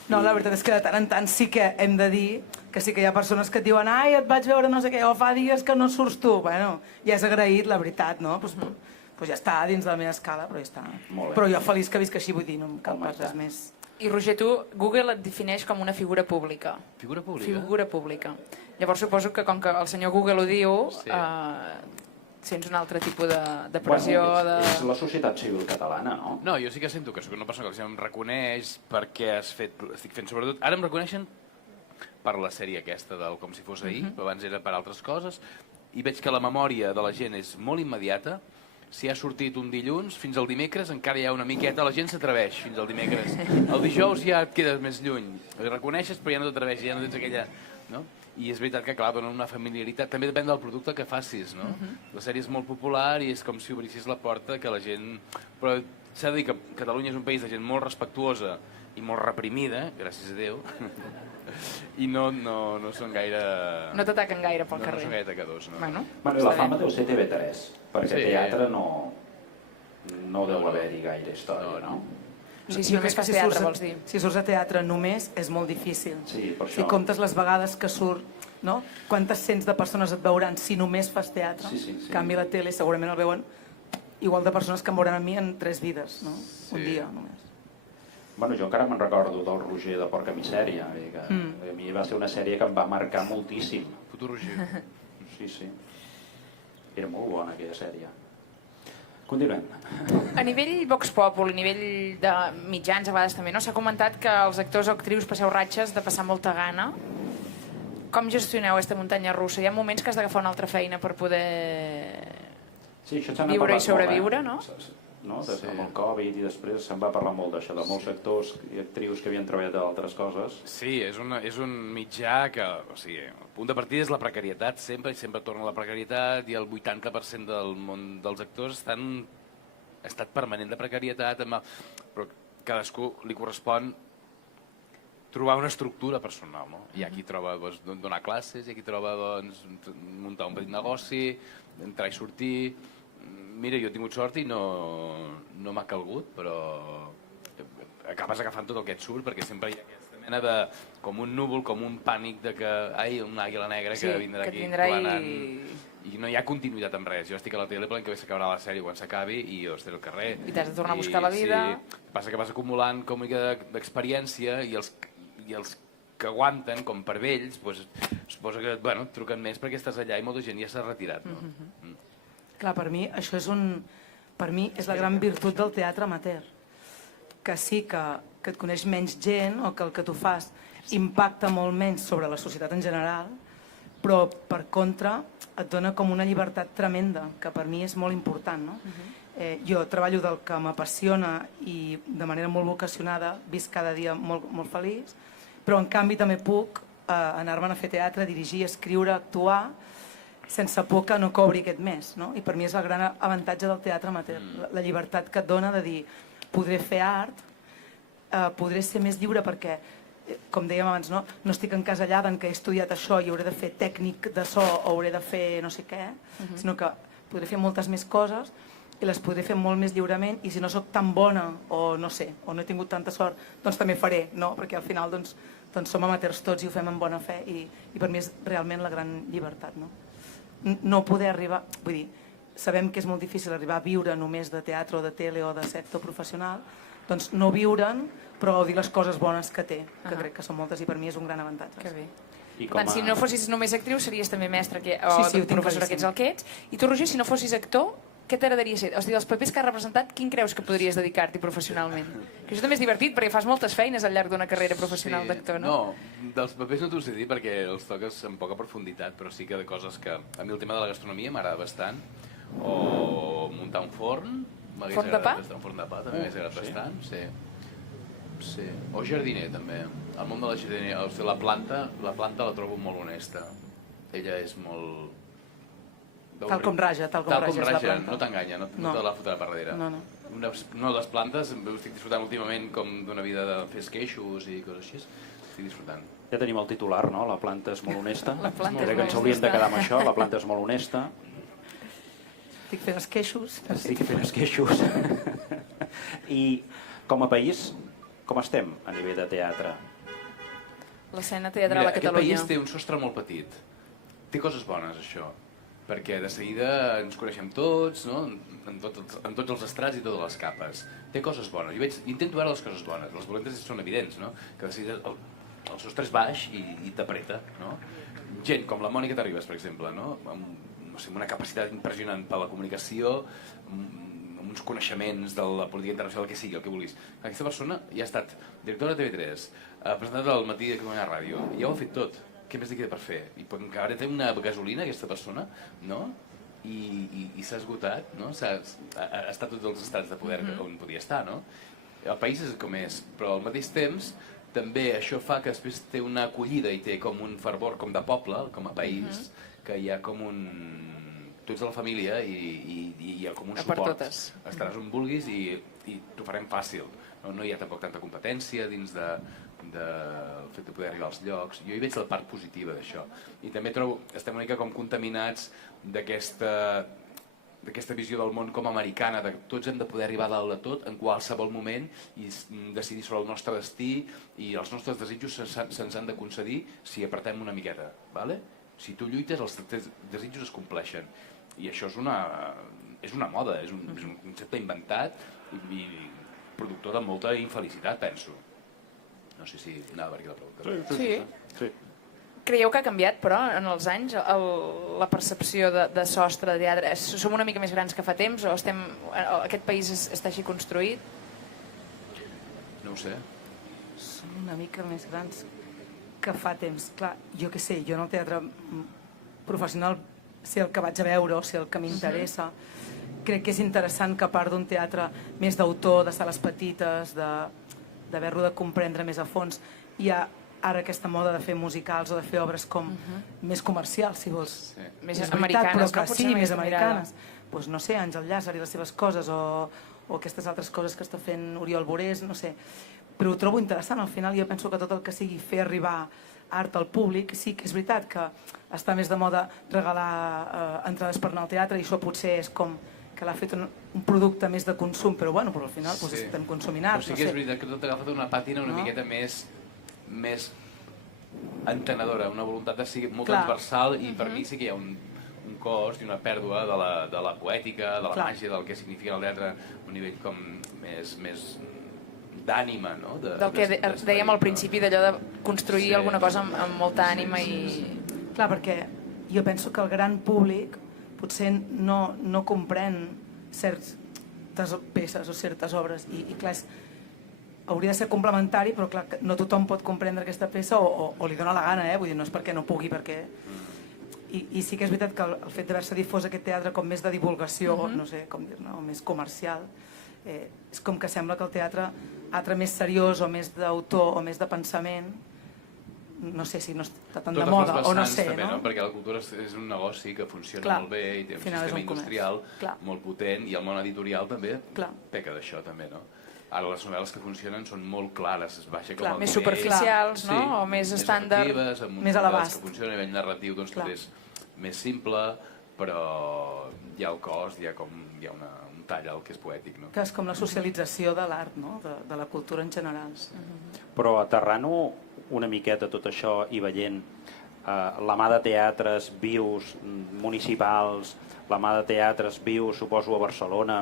No, la veritat és que de tant en tant sí que hem de dir que sí que hi ha persones que et diuen ai, et vaig veure no sé què, o fa dies que no surts tu. Bueno, ja és agraït, la veritat, no? Pues ja està dins de la meva escala, però ja està. Però jo feliç que visc així, vull dir, no em cal pas res més. I Roger, tu, Google et defineix com una figura pública. Figura pública? Figura pública. Llavors suposo que com que el senyor Google ho diu, sents un altre tipus de pressió... És la societat civil catalana, no? No, jo sí que sento que soc una persona que em reconeix perquè estic fent sobretot... Ara em reconeixen per la sèrie aquesta del Com si fos ahir, però abans era per altres coses, i veig que la memòria de la gent és molt immediata. Si ha sortit un dilluns, fins al dimecres encara hi ha una miqueta, la gent s'atreveix fins al dimecres. El dijous ja et quedes més lluny. El reconeixes però ja no t'atreveixes, ja no tens aquella... No? I és veritat que, clar, dona una familiaritat. També depèn del producte que facis, no? La sèrie és molt popular i és com si obrissis la porta que la gent... Però s'ha de dir que Catalunya és un país de gent molt respectuosa i molt reprimida, gràcies a Déu, i no són gaire... No t'ataquen gaire pel carrer. No són gaire atacadors, no. Bueno, la fama deu ser TV3, perquè teatre no deu haver-hi gaire història, no? Sí, si només fas teatre, vols dir. Si surts a teatre només, és molt difícil. Sí, per això. Si comptes les vegades que surt, no? Quantes cents de persones et veuran si només fas teatre? Sí. En canvi, a la tele segurament el veuen igual de persones que em veuran a mi en 3 vides, no? Un dia, només. Bueno, jo encara me'n recordo del Roger de Porca Misèria. A mi va ser una sèrie que em va marcar moltíssim. Futur Roger. Sí. Era molt bona aquella sèrie. Continuem. A nivell Vox Populi, a nivell de mitjans, a vegades també, no? S'ha comentat que els actors o actrius passeu ratxes de passar molta gana. Com gestioneu aquesta muntanya russa? Hi ha moments que has d'agafar una altra feina per poder viure i sobreviure, no? Amb el Covid i després se'n va parlar molt d'això, de molts actors i actrius que havien treballat d'altres coses. Sí, és un mitjà que, o sigui, el punt de partida és la precarietat sempre, i sempre torna a la precarietat, i el 80% del món dels actors està en estat permanent de precarietat, però cadascú li correspon trobar una estructura personal, no? Hi ha qui troba donar classes, hi ha qui troba muntar un petit negoci, entrar i sortir. Mira, jo he tingut sort i no m'ha calgut, però acabes agafant tot el que et surt, perquè sempre hi ha aquesta mena de... com un núvol, com un pànic de que... Ai, una àguila negra que vindrà aquí planant... I no hi ha continuïtat amb res. Jo estic a la tele, que s'acabarà la sèrie quan s'acabi i jo estic al carrer. I t'has de tornar a buscar la vida. Sí, passa que vas acumulant com una mica d'experiència i els que aguanten, com per vells, suposo que truquen més perquè estàs allà i molta gent ja s'ha retirat, no? Clar, per mi això és la gran virtut del teatre amateur, que sí que et coneix menys gent o que el que tu fas impacta molt menys sobre la societat en general, però per contra et dona com una llibertat tremenda, que per mi és molt important, no? Jo treballo del que m'apassiona i de manera molt vocacionada visc cada dia molt, molt feliç, però en canvi també puc anar-me'n a fer teatre, dirigir, escriure, actuar, sense por que no cobri aquest mes, no? I per mi és el gran avantatge del teatre amateur, la llibertat que et dona de dir podré fer art, podré ser més lliure perquè, com dèiem abans, no estic encasellada en que he estudiat això i hauré de fer tècnic de so o hauré de fer no sé què, sinó que podré fer moltes més coses i les podré fer molt més lliurement, i si no sóc tan bona o no sé, o no he tingut tanta sort, doncs també faré, no? Perquè al final doncs som amateurs tots i ho fem amb bona fe, i per mi és realment la gran llibertat, no? No poder arribar, vull dir, sabem que és molt difícil arribar a viure només de teatre o de tele o de sector professional, doncs no viure'n, però dir les coses bones que té, que crec que són moltes i per mi és un gran avantatge. Que bé. Per tant, si no fossis només actriu series també mestre o professora que ets el que ets. I tu, Roger, si no fossis actor, què t'agradaria ser? O sigui, dels papers que has representat, quin creus que podries dedicar-t'hi professionalment? Que això també és divertit, perquè fas moltes feines al llarg d'una carrera professional d'actor, no? No, dels papers no t'ho sé dir perquè els toques amb poca profunditat, però sí que de coses que... A mi el tema de la gastronomia m'agrada bastant, o muntar un forn... Forn de pa? Un forn de pa també m'hagués agradat bastant, sí. O jardiner, també. El món de la jardineria, o sigui, la planta la trobo molt honesta. Ella és molt... Tal com raja és la planta. No t'enganya, no te la fotrà per darrere. Una de les plantes, estic disfrutant últimament com d'una vida de fer esqueixos i coses així. estic disfrutant. Ja tenim el titular, no? La planta és molt honesta. La planta és Crec que molt ens hauríem de honesta. quedar amb això, la planta és molt honesta. Estic fent esqueixos. Estic fent esqueixos. I com a país, com estem a nivell de teatre? L'escena teatral a Catalunya. Aquest país té un sostre molt petit. Té coses bones, això, perquè de seguida ens coneixem tots, no? en tots els estrats i totes les capes. Té coses bones. Jo intento veure les coses bones. Les dolentes són evidents, no? Que de seguida el sostre és baix i t'apreta. No? Gent com la Mònica Terribas, per exemple, no? Amb una capacitat impressionant per la comunicació, amb uns coneixements de la política internacional, el que sigui, el que vulguis. Aquesta persona ja ha estat directora de TV3, ha presentat al matí de Catalunya Ràdio, ja ho ha fet tot. Què més li queda per fer? I ara té una gasolina, aquesta persona, no? I s'ha esgotat, no? Ha estat tots els estats de poder on podia estar, no? El país és com és, però al mateix temps també això fa que després té una acollida i té com un fervor com de poble, com a país, que hi ha com un... Tu ets de la família i hi ha com un suport. Estaràs on vulguis i t'ho farem fàcil. No hi ha tampoc tanta competència dins del fet de poder arribar als llocs. Jo hi veig la part positiva d'això. I també trobo, estem una mica com contaminats d'aquesta visió del món com americana, de que tots hem de poder arribar a dalt de tot en qualsevol moment i decidir sobre el nostre destí i els nostres desitjos se'ns han de concedir si apretem una miqueta. ¿Vale? Si tu lluites, els desitjos es compleixen. I això és una moda, és un concepte inventat i productor de molta infelicitat, penso. No sé si anava per aquí la pregunta. Sí. Creieu que ha canviat, però, en els anys, la percepció de sostre de teatre? Som una mica més grans que fa temps o aquest país està així construït? No ho sé. Som una mica més grans que fa temps. Clar, jo què sé, jo en el teatre professional sé el que vaig a veure o sé el que m'interessa. Crec que és interessant que a part d'un teatre més d'autor, de sales petites, d'haver-lo de comprendre més a fons, hi ha ara aquesta moda de fer musicals o de fer obres com més comercials, si vols. Sí. Més És veritat, americanes, però no? que sí, més americanes. Pues no sé, Àngel Llàcer i les seves coses o aquestes altres coses que està fent Oriol Borés, no sé. Però ho trobo interessant, al final jo penso que tot el que sigui fer arribar art al públic, sí que és veritat que està més de moda regalar entrades per anar al teatre i això potser és com que l'ha fet un producte més de consum, però bueno, però al final pues, estem consumint art. Però sí que és veritat que tot ha agafat una pàtina una miqueta més entenedora, una voluntat de ser molt transversal i per mi sí que hi ha un cost i una pèrdua de la poètica, de la màgia, del que significa el teatre a un nivell com més d'ànima, no? Del que dèiem al principi, d'allò de construir alguna cosa amb molta ànima i... Clar, perquè jo penso que el gran públic potser no comprèn certes peces o certes obres i clar, hauria de ser complementari, però clar, no tothom pot comprendre aquesta peça o li dona la gana, vull dir, no és perquè no pugui, perquè... I sí que és veritat que el fet d'haver-se difós aquest teatre com més de divulgació, no sé com dir-ne, o més comercial, és com que sembla que el teatre més seriós o més d'autor o més de pensament, no sé si no està tan de moda o no sé, també, no? Perquè la cultura és un negoci que funciona molt bé i té un sistema industrial molt potent i el món editorial també peca d'això també, no? Ara les novel·les que funcionen són molt clares, es baixa com el més superficials, no? O més estàndard, més a l'abast. Que funcionen a nivell narratiu, doncs tot és més simple, però hi ha el cost, hi ha un tall al que és poètic, no? Que és com la socialització de l'art, no? De la cultura en general. Però aterrant-ho una miqueta tot això i veient la mà de teatres vius municipals, la mà de teatres vius, suposo, a Barcelona,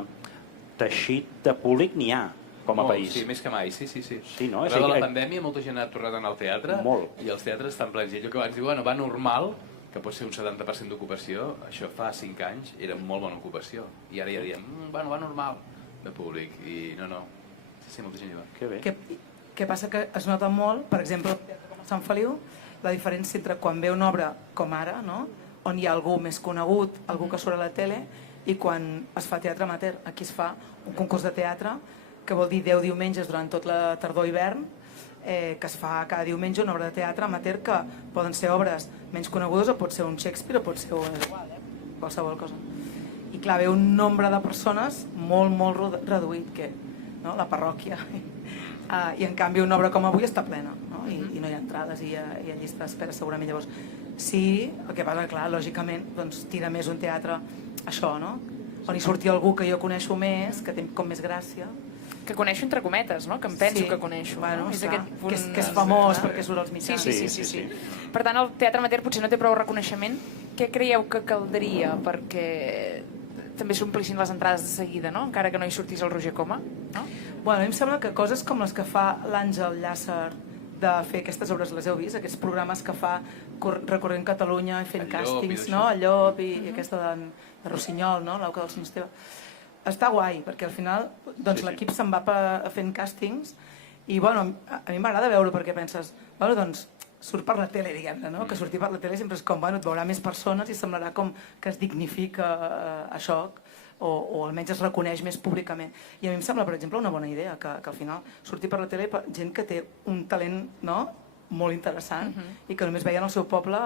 teixit de públic n'hi ha com a país. Sí, més que mai, sí. Sí, no? Arrel de la pandèmia molta gent ha tornat a anar al teatre i els teatres estan plens. I allò que abans diu, va normal, que pot ser un 70% d'ocupació, això fa 5 anys era molt bona ocupació. I ara ja diem, va normal de públic. I no. Sí, molta gent hi va. Que bé. Què passa que es nota molt, per exemple, a Sant Feliu, la diferència entre quan ve una obra com ara, no? On hi ha algú més conegut, algú que surt a la tele, i quan es fa teatre amateur. Aquí es fa un concurs de teatre, que vol dir 10 diumenges durant tot la tardor-hivern, que es fa cada diumenge una obra de teatre amateur que poden ser obres menys conegudes o pot ser un Shakespeare o pot ser qualsevol cosa. I clar, ve un nombre de persones molt reduït, que la parròquia. I en canvi una obra com avui està plena. no? I no hi ha entrades i hi ha llista d'espera segurament. Llavors, sí, el que passa, clar, lògicament, doncs tira més un teatre això, no? On hi surti algú que jo coneixo més, que té com més gràcia. Que coneixo entre cometes, no? Que em penso que coneixo. Bueno, És clar, aquest punt... que és famós perquè surt als mitjans. Sí. Per tant, el teatre amateur potser no té prou reconeixement. Què creieu que caldria perquè també s'omplissin les entrades de seguida, no? Encara que no hi sortís el Roger Coma, no? Bueno, a mi em sembla que coses com les que fa l'Àngel Llàcer de fer aquestes obres, les heu vist? Aquests programes que fa recorrent Catalunya i fent càstings, no? El Llop i aquesta de Rossinyol, no? L'Auca del Senyor Esteve. Està guai, perquè al final doncs, l'equip se'n va fent càstings i bueno, a mi m'agrada veure perquè penses, bueno, doncs surt per la tele, diguem-ne, no? Que sortir per la tele sempre és com, bueno, et veurà més persones i semblarà com que es dignifica això o almenys es reconeix més públicament. I a mi em sembla, per exemple, una bona idea que al final sortir per la tele gent que té un talent, no?, molt interessant i que només veien el seu poble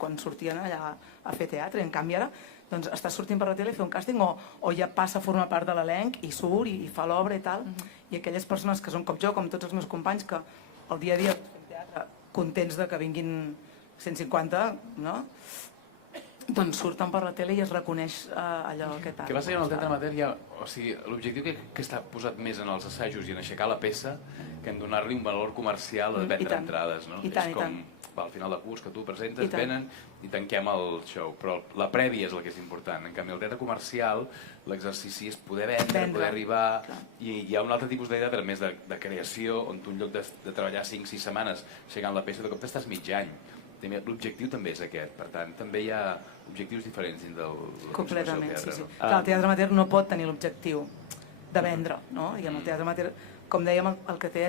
quan sortien allà a fer teatre. I en canvi ara doncs, està sortint per la tele a fer un càsting o ja passa a formar part de l'elenc i surt i fa l'obra i tal. I aquelles persones que són com jo, com tots els meus companys, que el dia a dia fem teatre contents de que vinguin 150, no? Doncs surten per la tele i es reconeix allò que tal. Què passa que en el teatre amateur o sigui, l'objectiu que està posat més en els assajos i en aixecar la peça que en donar-li un valor comercial a vendre entrades, no? És com al final de curs que tu presentes, venen i tanquem el show, però la prèvia és el que és important. En canvi, el teatre comercial, l'exercici és poder vendre, poder arribar, i hi ha un altre tipus de teatre més de creació, on tu en lloc de treballar 5-6 setmanes aixecant la peça, de cop t'estàs mig any. L'objectiu també és aquest, per tant, també hi ha objectius diferents dins del completament, sí. Clar, el teatre amateur no pot tenir l'objectiu de vendre, no? I el teatre amateur, com dèiem, el que té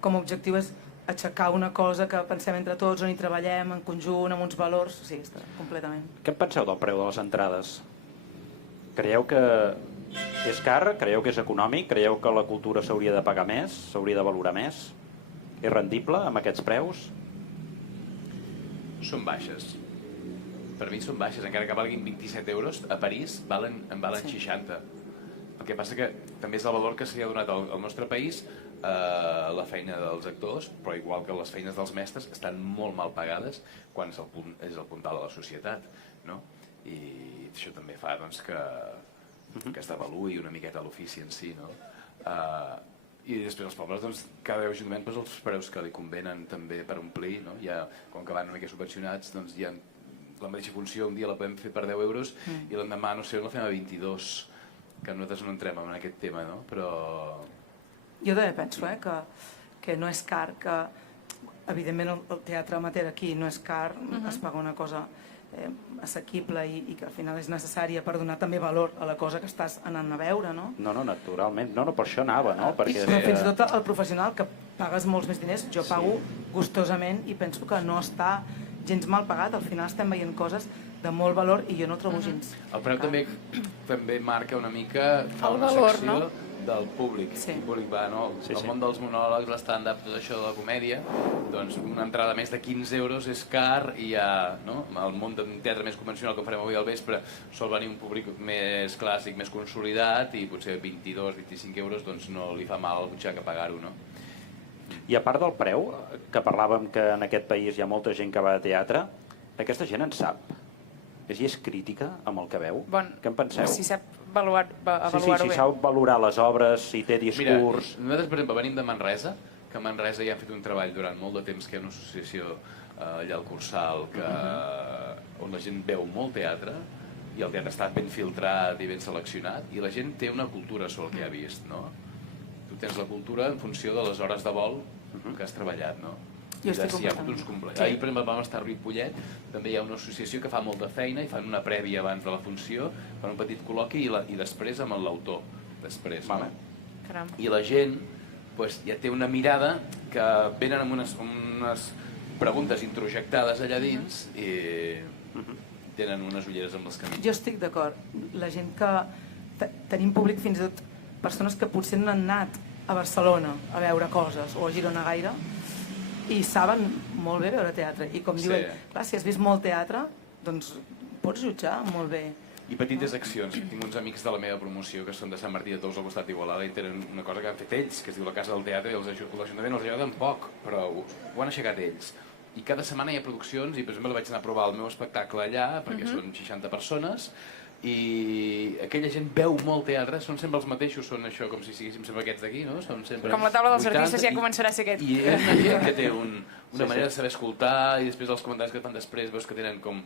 com a objectiu és aixecar una cosa que pensem entre tots, on hi treballem en conjunt, amb uns valors, sí, està completament. Què en penseu del preu de les entrades? Creieu que és car? Creieu que és econòmic? Creieu que la cultura s'hauria de pagar més? S'hauria de valorar més? És rendible amb aquests preus? Són baixes. Per mi són baixes, encara que valguin 27 euros, a París en valen 60. El que passa que també és el valor que s'hi ha donat al nostre país la feina dels actors, però igual que les feines dels mestres estan molt mal pagades quan és el puntal de la societat, no? I això també fa doncs, que es devaluï una miqueta l'ofici en si, no? I després els pobles, doncs, cada ajuntament posa els preus que li convenen també per omplir, no? Ja, com que van una mica subvencionats, doncs hi ha la mateixa funció, un dia la podem fer per 10 euros i l'endemà, no sé, la fem a 22, que nosaltres no entrem en aquest tema, no? Però... Jo també penso que no és car, que evidentment el teatre amateur aquí no és car, es paga una cosa assequible i que al final és necessària per donar també valor a la cosa que estàs anant a veure, no? No, naturalment. No, per això anava, no? Perquè... Però fins i tot el professional, que pagues molts més diners, jo pago gustosament i penso que no està gens mal pagat. Al final estem veient coses de molt valor i jo no trobo gens. El preu també marca una mica el valor, no? Del públic. El públic va, no? El món dels monòlegs, l'estàndard, tot això de la comèdia, doncs una entrada més de 15 euros és car i ja, no? El món d'un teatre més convencional que farem avui al vespre sol venir un públic més clàssic, més consolidat i potser 22-25 euros doncs no li fa mal al butxaca pagar-ho, no? I a part del preu, que parlàvem que en aquest país hi ha molta gent que va a teatre, aquesta gent en sap. És crítica amb el que veu? Què en penseu? Si sap avaluar-ho bé. Si sap valorar les obres, si té discurs... Mira, nosaltres, per exemple, venim de Manresa, que a Manresa ja han fet un treball durant molt de temps, que hi ha una associació allà al Cursal, on la gent veu molt teatre, i el teatre està ben filtrat i ben seleccionat, i la gent té una cultura sobre el que ha vist, no? Tu tens la cultura en funció de les hores de vol que has treballat, no? Jo estic completament. Ahir, per exemple, vam estar a Ripollet, també hi ha una associació que fa molta feina i fan una prèvia abans de la funció, fan un petit col·loqui i després amb l'autor. Després, no? I la gent ja té una mirada que venen amb unes preguntes introjectades allà dins i tenen unes ulleres amb els camins. Jo estic d'acord. La gent que tenim públic, fins i tot persones que potser no han anat a Barcelona a veure coses o a Girona gaire, i saben molt bé veure teatre. I com diuen, clar, si has vist molt teatre, doncs pots jutjar molt bé i petites accions. Tinc uns amics de la meva promoció que són de Sant Martí de Tous al costat d'Igualada i tenen una cosa que han fet ells, que es diu la Casa del Teatre, i l'Ajuntament els ajuda poc, però ho han aixecat ells. I cada setmana hi ha produccions, i per exemple vaig anar a provar el meu espectacle allà, perquè són 60 persones, i aquella gent veu molt teatre, són sempre els mateixos, són això com si siguéssim sempre aquests d'aquí, no? Són sempre Com la taula dels 80, artistes ja començarà a ser aquest. I és una gent que té una manera de saber escoltar, i després els comentaris que fan després veus que tenen com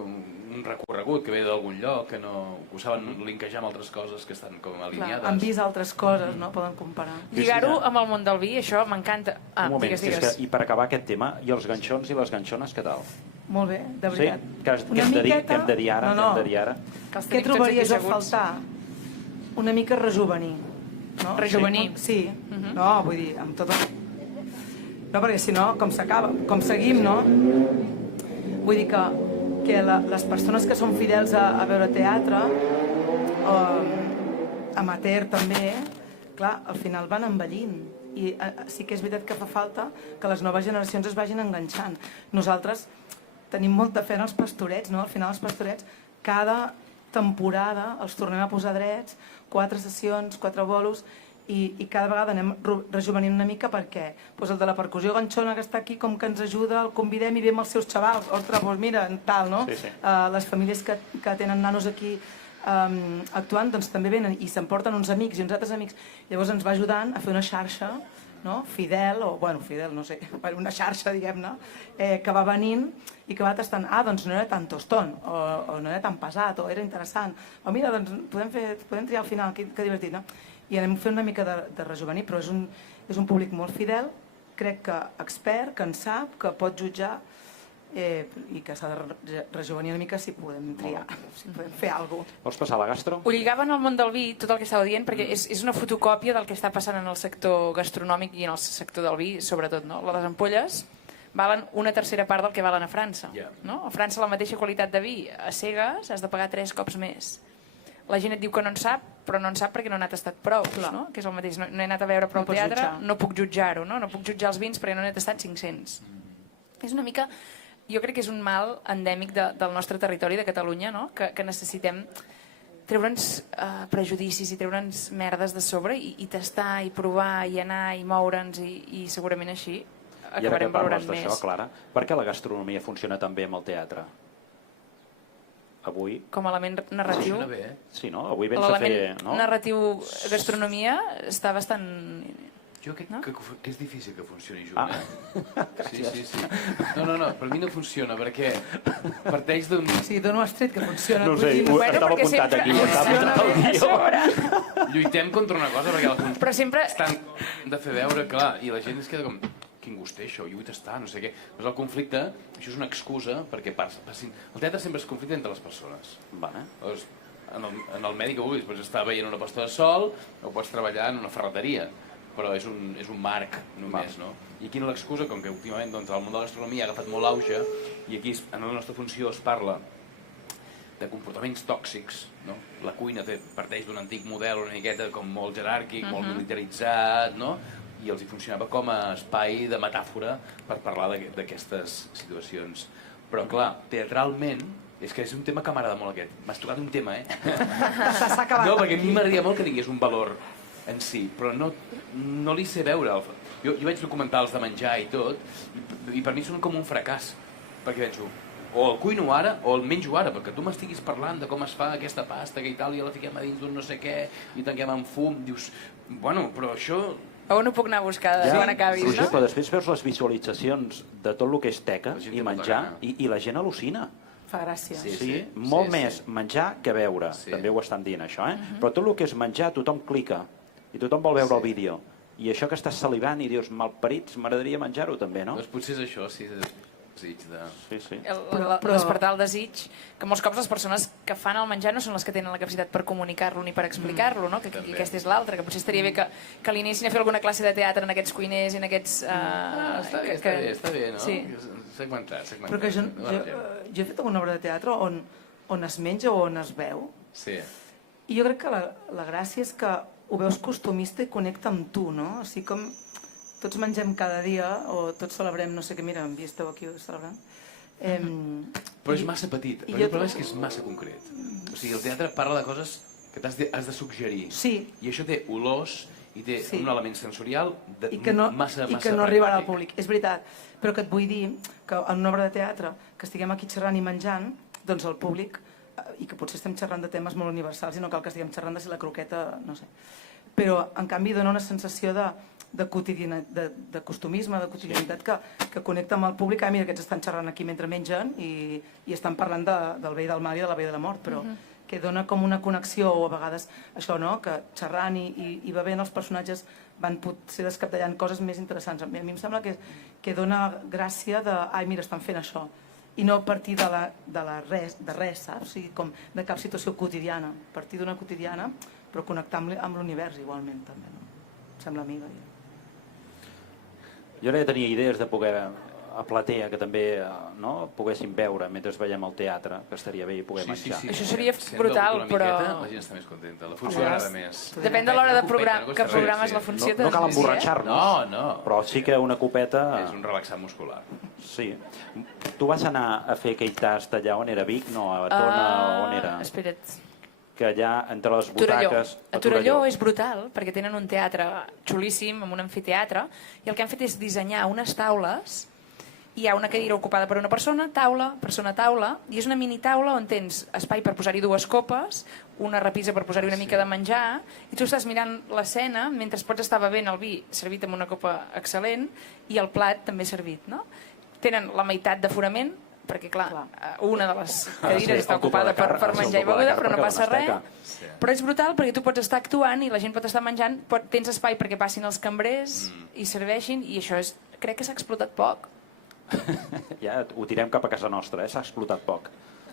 un recorregut que ve d'algun lloc, que ho saben linkejar amb altres coses que estan com alineades. Han vist altres coses, no? Poden comparar. Lligar-ho amb el món del vi, això m'encanta. Un moment, digues. i per acabar aquest tema, i els ganxons i les ganxones, què tal? Molt bé, de veritat. Sí? Què hem de dir ara? Què trobaries a faltar? Una mica rejuvenir. Rejuvenir. Sí, no, vull dir, amb tot el... No, perquè si no, com s'acaba, com seguim, no? Vull dir que les persones que són fidels a veure teatre, amateur també, clar, al final van envellint. I sí que és veritat que fa falta que les noves generacions es vagin enganxant. Nosaltres tenim molta fe en els pastorets, no? Al final els pastorets, cada temporada els tornem a posar drets, 4 sessions, 4 bolos, i cada vegada anem rejuvenint una mica perquè el de la percussió ganxona que està aquí com que ens ajuda, el convidem i ve amb els seus xavals, ostres, doncs mira, tal, no? Les famílies que tenen nanos aquí actuant, doncs també venen i s'emporten uns amics i uns altres amics, llavors ens va ajudant a fer una xarxa fidel, no sé, una xarxa, diguem-ne, que va venint i que va tastant, doncs no era tan tostón, o no era tan pesat, o era interessant, o mira, doncs podem triar al final, que divertit, no? I anem fent una mica de rejuvenir, però és un públic molt fidel, crec que expert, que en sap, que pot jutjar, i que s'ha de rejuvenir una mica si podem triar, si podem fer alguna cosa. Vols passar a la gastro? Ho lligaven al món del vi, tot el que estava dient, perquè és una fotocòpia del que està passant en el sector gastronòmic i en el sector del vi, sobretot, no? Les ampolles valen una tercera part del que valen a França. No? A França la mateixa qualitat de vi a cegues has de pagar 3 cops més. La gent et diu que no en sap, però no en sap perquè no n'ha tastat prou, no? Que és el mateix. No he anat a veure prou teatre, no puc jutjar-ho, no puc jutjar els vins perquè no n'he tastat 500. És una mica... Jo crec que és un mal endèmic del nostre territori, de Catalunya, no? Que necessitem treure'ns prejudicis i treure'ns merdes de sobre i tastar i provar i anar i moure'ns i segurament així acabarem valorant més. I ara que parles d'això, Clara, per què la gastronomia funciona tan bé amb el teatre? Avui... Com a element narratiu. Funciona bé, Sí, no? Avui vens a fer... L'element narratiu gastronomia està bastant... Jo crec que és difícil que funcioni, Júlia. Sí. No, per mi no funciona, perquè parteix d'un... Sí, d'on ho has tret que funciona? No sé, estava apuntat aquí. Lluitem contra una cosa, perquè però sempre... estan de fer veure, clar, i la gent es queda com... Quin gust té això, jo vull tastar, no sé què. Però el conflicte, això és una excusa perquè passin... El teatre sempre és conflicte entre les persones. En el medi que vulguis, pots estar veient una posta de sol o pots treballar en una ferreteria, però és un marc només, no? I aquí no l'excusa, com que últimament el món de la gastronomia ha agafat molt auge i aquí en la nostra funció es parla de comportaments tòxics, no? La cuina parteix d'un antic model una miqueta com molt jeràrquic, molt militaritzat, no? I els hi funcionava com a espai de metàfora per parlar d'aquestes situacions. Però clar, teatralment, és que és un tema que m'agrada molt aquest. M'has tocat un tema, S'ha acabat. No, perquè a mi m'agradaria molt que tingués un valor en si, però no li sé veure. Jo vaig documentals de menjar i tot, i per mi són com un fracàs, perquè penso, o el cuino ara o el menjo ara, perquè tu m'estiguis parlant de com es fa aquesta pasta que i tal, i la fiquem a dins d'un no sé què, i tanquem amb fum, dius, bueno, però això... On ho puc anar a buscar quan acabis, Roger, no? però després veus les visualitzacions de tot el que és teca i menjar, i la gent al·lucina. Fa gràcia. Sí, molt més menjar que beure, també ho estan dient això, però tot el que és menjar tothom clica i tothom vol veure el vídeo. I això que estàs salivant i dius, malparits, m'agradaria menjar-ho també, no? Doncs potser és això, sí, desig de... Sí. Despertar el desig, que molts cops les persones que fan el menjar no són les que tenen la capacitat per comunicar-lo ni per explicar-lo, no? Que aquesta és l'altra, que potser estaria bé que l'iniciïn a fer alguna classe de teatre en aquests cuiners i en aquests... Està bé, no? Sí. Segmentat. Però que jo he fet alguna obra de teatre on es menja o on es veu. Sí. I jo crec que la gràcia és que ho veus costumista i connecta amb tu, no? O sigui, com tots mengem cada dia, o tots celebrem, no sé què, mira, em esteu aquí celebrant. Però és massa petit, el problema és que és massa concret. O sigui, el teatre parla de coses que has de suggerir. Sí. I això té olors i té un element sensorial massa i que no arribarà al públic. És veritat, però que et vull dir que en una obra de teatre que estiguem aquí xerrant i menjant, doncs el públic, i que potser estem xerrant de temes molt universals i no cal que estiguem xerrant de si la croqueta, no sé. Però, en canvi, dona una sensació de costumisme, de quotidianitat que connecta amb el públic. Mira, aquests estan xerrant aquí mentre mengen i estan parlant del bé i del mal i de la vida i de la mort, però que dona com una connexió, o a vegades això, no?, que xerrant i bevent els personatges van potser descaptellant coses més interessants. A mi em sembla que dona gràcia de, mira, estan fent això, i no partir de res, saps? O sigui, com de cap situació quotidiana, partir d'una quotidiana, però connectar amb l'univers igualment, també, no? Em sembla a mi, Jo ara ja tenia idees de poder a platea, que també poguéssim veure mentre veiem el teatre, que estaria bé i poder menjar. Això seria brutal, però... La gent està més contenta, la funció agrada més. Depèn de l'hora que programes la funció. No cal emborratxar-nos, no. però sí que una copeta... És un relaxant muscular. Sí. Tu vas anar a fer aquell tast allà on era Vic? No, a Tona, on era? Espera't. Que allà, entre les butaques... A Torelló és brutal, perquè tenen un teatre xulíssim, amb un amfiteatre, i el que han fet és dissenyar unes taules. Hi ha una cadira ocupada per una persona, taula, i és una mini taula on tens espai per posar-hi 2 copes, una repisa per posar-hi una mica de menjar, i tu estàs mirant l'escena mentre pots estar bevent el vi servit amb una copa excel·lent i el plat també servit, no? Tenen la meitat d'aforament, perquè clar, una de les cadires està ocupada per menjar i beguda, però no passa res. Però és brutal perquè tu pots estar actuant i la gent pot estar menjant, tens espai perquè passin els cambrers i serveixin, i això crec que s'ha explotat poc. Ja ho tirem cap a casa nostra, s'ha explotat poc.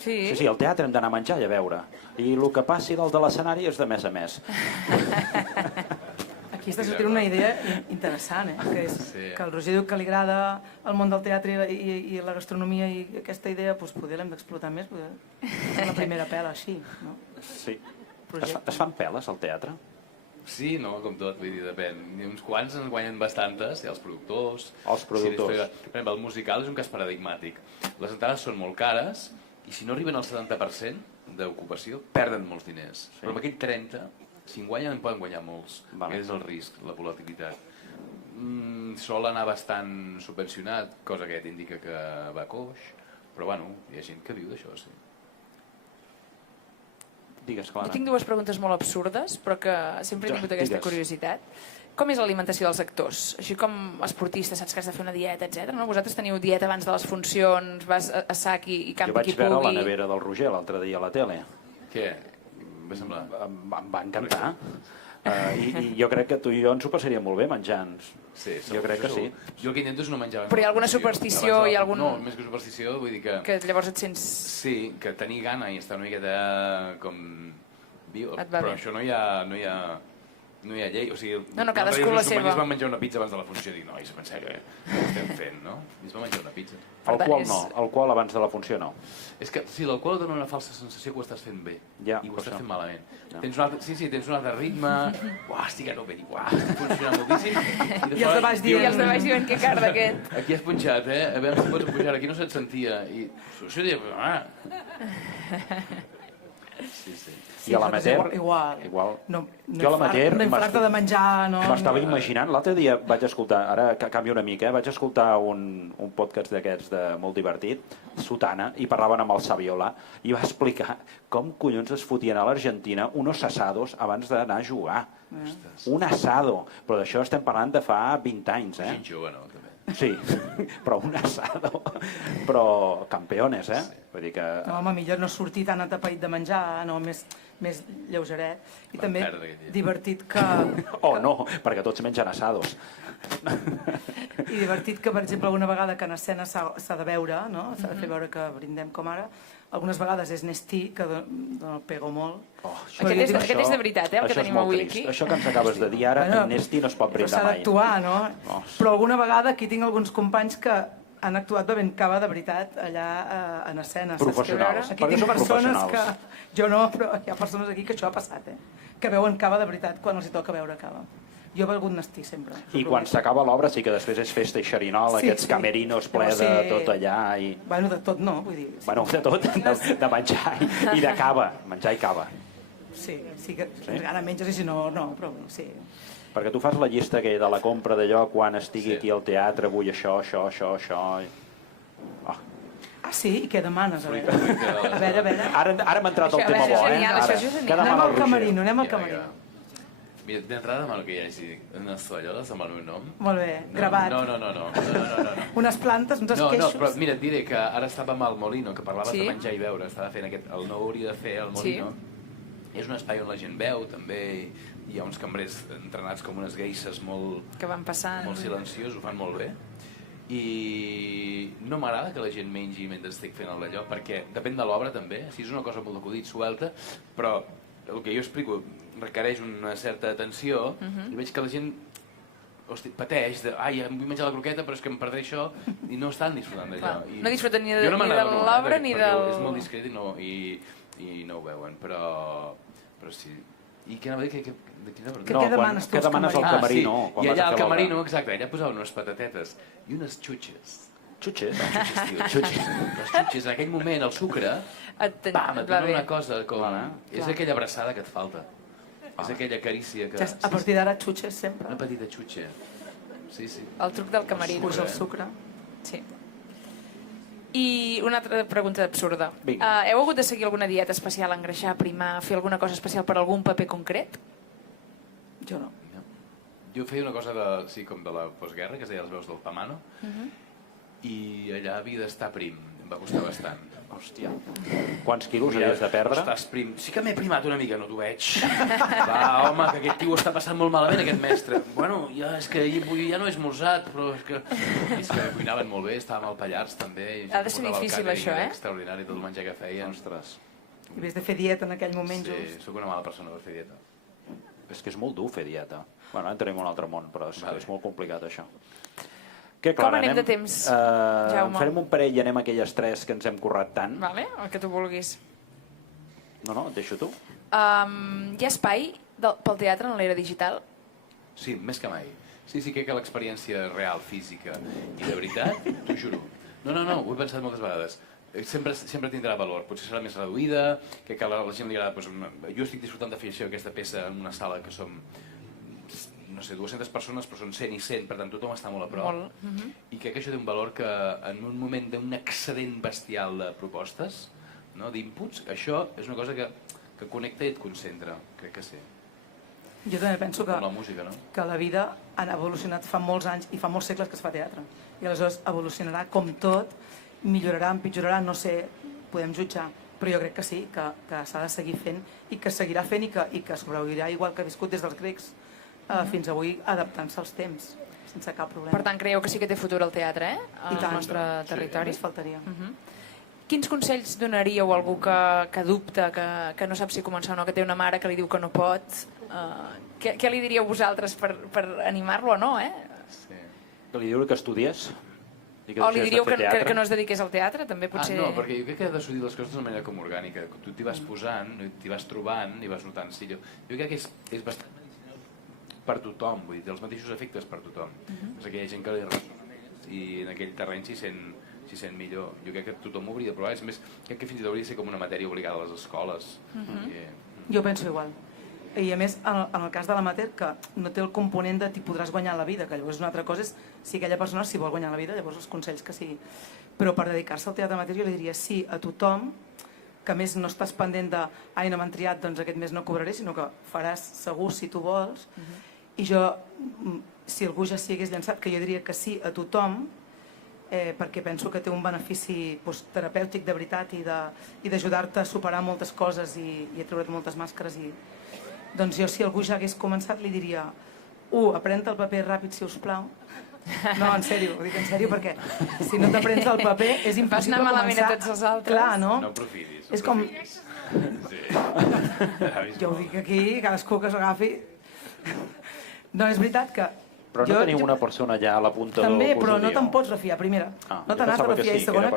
Sí, el teatre hem d'anar a menjar i a veure. I el que passi dalt de l'escenari és de mes a mes. Aquí està sortint una idea interessant, que és que el Roger diu que li agrada el món del teatre i la gastronomia, i aquesta idea poder l'hem d'explotar més, la primera pela així, no? Sí. Es fan peles al teatre? Sí, no, com tot, vull dir, depèn. Uns quants en guanyen bastantes, i els productors... Els productors. Per exemple, el musical és un cas paradigmàtic. Les entrades són molt cares, i si no arriben al 70% d'ocupació, perden molts diners. Però amb aquell 30%, si en guanyen, en poden guanyar molts. Aquest és el risc, la volatilitat. Sol anar bastant subvencionat, cosa que t'indica que va coix, però bueno, hi ha gent que viu d'això, sí. Digues, Clara. Jo tinc 2 preguntes molt absurdes, però que sempre he tingut aquesta curiositat. Com és l'alimentació dels actors? Així com esportistes, saps que has de fer una dieta, etc. No? Vosaltres teniu dieta abans de les funcions, vas a sac i campi qui pugui... Jo vaig veure la nevera del Roger l'altre dia a la tele. Què? Va semblar? Em va encantar. I jo crec que tu i jo ens ho passaríem molt bé menjant. Sí, jo crec que sí. Jo el que intento és no menjar... Però hi ha alguna superstició i algun... No, més que superstició, vull dir que... Que llavors et sents... Sí, que tenir gana i estar una miqueta com... Bio. Et va però bé. això no hi ha llei, o sigui... No, cadascú la seva. Es van menjar una pizza abans de la funció i dic, nois, en sèrio, què estem fent, no? I es va menjar una pizza. Alcohol no, alcohol abans de la funció no. És que sí, l'alcohol dona una falsa sensació que ho estàs fent bé i ho estàs fent malament. Tens un altre ritme, estic anant bé, estic funcionant moltíssim. I els de baix diuen que car d'aquest. Aquí has punxat, a veure si pots pujar, aquí no se't sentia. I això diu, Sí. I a l'amateur... Igual. No jo a l'amateur... No infarta de menjar, no... M'estava imaginant, l'altre dia vaig escoltar, ara que canvio una mica, vaig escoltar un podcast d'aquests molt divertit, Sotana, i parlaven amb el Saviola, i va explicar com collons es fotien a l'Argentina unos asados abans d'anar a jugar. Un asado, però d'això estem parlant de fa 20 anys, Gent jove, no? Sí, però un asado, però campeones, Vull dir que... No, home, millor no sortir tan atapeït de menjar, no, més lleugeret. I també divertit que... no, perquè tots mengen asados. I divertit que, per exemple, alguna vegada que en escena s'ha de veure, no? S'ha de fer veure que brindem com ara. Algunes vegades és Nestí, que el pego molt. Aquest és de veritat, el que tenim avui aquí. Això que ens acabes de dir ara, en Nestí no es pot brindar mai. S'ha d'actuar, no? Però alguna vegada aquí tinc alguns companys que han actuat bevent cava de veritat allà en escena. Professionals. Aquí tinc persones que... Jo no, però hi ha persones aquí que això ha passat, que beuen cava de veritat quan els hi toca beure cava. Jo he valgut Nestí sempre. I quan s'acaba l'obra sí que després és festa i xerinol, aquests camerinos ple de tot allà i... Bueno, de tot no, vull dir... Bueno, de tot, de menjar i de cava, menjar i cava. Sí, que ara menges i si no, no, però sí. Perquè tu fas la llista de la compra d'allò quan estigui aquí al teatre, vull això... Ah, sí? I què demanes? A veure. Ara m'ha entrat el tema bo, eh? Anem al camerino. Mira, d'entrada demano que hi hagi unes tovalloles amb el meu nom. Molt bé, gravat. No. Unes plantes, uns esqueixos. No, però mira, et diré que ara estàvem al Molino, que parlaves de menjar i beure, estava fent el nou hauria de fer al Molino. És un espai on la gent veu, també, hi ha uns cambrers entrenats com unes geisses molt silenciós, ho fan molt bé. I no m'agrada que la gent mengi mentre estic fent el d'allò, perquè depèn de l'obra també, si és una cosa molt acudit, suelta, però el que jo explico requereix una certa atenció i veig que la gent pateix de, vull menjar la croqueta però és que em perdré això i no estan disfrutant d'allò. No disfruten ni de l'obra ni del... És molt discret i no ho veuen, però sí. I què anava a dir? Què demanes tu? Què demanes al camerino? I allà al camerino, exacte, allà posaven unes patatetes i unes xutxes. Xutxes? Les xutxes, en aquell moment, el sucre, et dona una cosa com... És aquella abraçada que et falta. És aquella carícia que... A partir d'ara xutxes sempre. Una petita xutxa. Sí. El truc del camerino. Puja el sucre. Sí. I una altra pregunta absurda. Heu hagut de seguir alguna dieta especial, engreixar, primar, fer alguna cosa especial per algun paper concret? Jo no. Jo feia una cosa com de la postguerra, que es deia Les veus del Pamano, i allà havia d'estar prim. Em va costar bastant. Hòstia. Quants quilos havies de perdre? Estàs prim. Sí que m'he primat una mica, no t'ho veig. Va, home, que aquest tio està passant molt malament, aquest mestre. Bueno, és que ja no he esmorzat, però és que cuinaven molt bé, estàvem al Pallars també. Ha de ser difícil això, extraordinari tot el menjar que feien. Ostres. I havies de fer dieta en aquell moment just. Sí, sóc una mala persona per fer dieta. És que és molt dur fer dieta. Bueno, entrem en un altre món, però és molt complicat això. Com anem de temps, Jaume? Farem un parell i anem a aquelles tres que ens hem currat tant. Vale, el que tu vulguis. No, et deixo tu. Hi ha espai pel teatre en l'era digital? Sí, més que mai. Sí, crec que l'experiència real, física i de veritat, t'ho juro. No, ho he pensat moltes vegades. Sempre tindrà valor, potser serà més reduïda, que a la gent li agrada... Jo estic disfrutant de fer això, aquesta peça en una sala que som... no sé, 200 persones, però són 100 i 100, per tant tothom està molt a prop. I crec que això té un valor que en un moment d'un excedent bestial de propostes, d'inputs, això és una cosa que connecta i et concentra, crec que sí. Jo també penso que la vida ha evolucionat fa molts anys i fa molts segles que es fa teatre. I aleshores evolucionarà com tot, millorarà, empitjorarà, no sé, podem jutjar, però jo crec que sí, que s'ha de seguir fent i que seguirà fent i que sobreviurà igual que ha viscut des dels grecs fins avui adaptant-se als temps, sense cap problema. Per tant, creieu que sí que té futur el teatre, al nostre territori? Ens faltaria. Quins consells donaríeu a algú que dubta, que no sap si començar o no, que té una mare que li diu que no pot? Què li diríeu vosaltres per animar-lo o no? Que li diu que estudies? O li diríeu que no es dediqués al teatre? També potser... No, perquè jo crec que has d'assolir les coses d'una manera com orgànica. Tu t'hi vas posant, t'hi vas trobant, i vas notant. Jo crec que és bastant per tothom, vull dir, té els mateixos efectes per tothom. És que hi ha gent que li ressona més i en aquell terreny s'hi sent millor. Jo crec que tothom ho hauria de provar, és més, crec que fins i tot hauria de ser com una matèria obligada a les escoles. Jo penso igual. I a més, en el cas de l'amateur, que no té el component de t'hi podràs guanyar la vida, que llavors una altra cosa és si aquella persona s'hi vol guanyar la vida, llavors els consells que sigui. Però per dedicar-se al teatre amateur jo li diria sí a tothom, que a més no estàs pendent de no m'han triat, doncs aquest mes no cobraré, sinó que faràs segur si tu vols. I jo, si algú ja s'hi hagués llançat, que jo diria que sí a tothom, perquè penso que té un benefici terapèutic de veritat i d'ajudar-te a superar moltes coses i a treure't moltes màscares. Doncs jo, si algú ja hagués començat, li diria: 1. Aprèn-te el paper ràpid, si us plau. No, en sèrio, ho dic en sèrio, perquè si no t'aprens el paper és impossible començar. Vas anar malament a tots els altres. Clar, no? No aprofitis. És com... Jo ho dic aquí, cadascú que s'agafi... No, és veritat que... Però no teniu una persona allà a la punta del... També, però no te'n pots refiar, primera. No te n'has de refiar, i segona,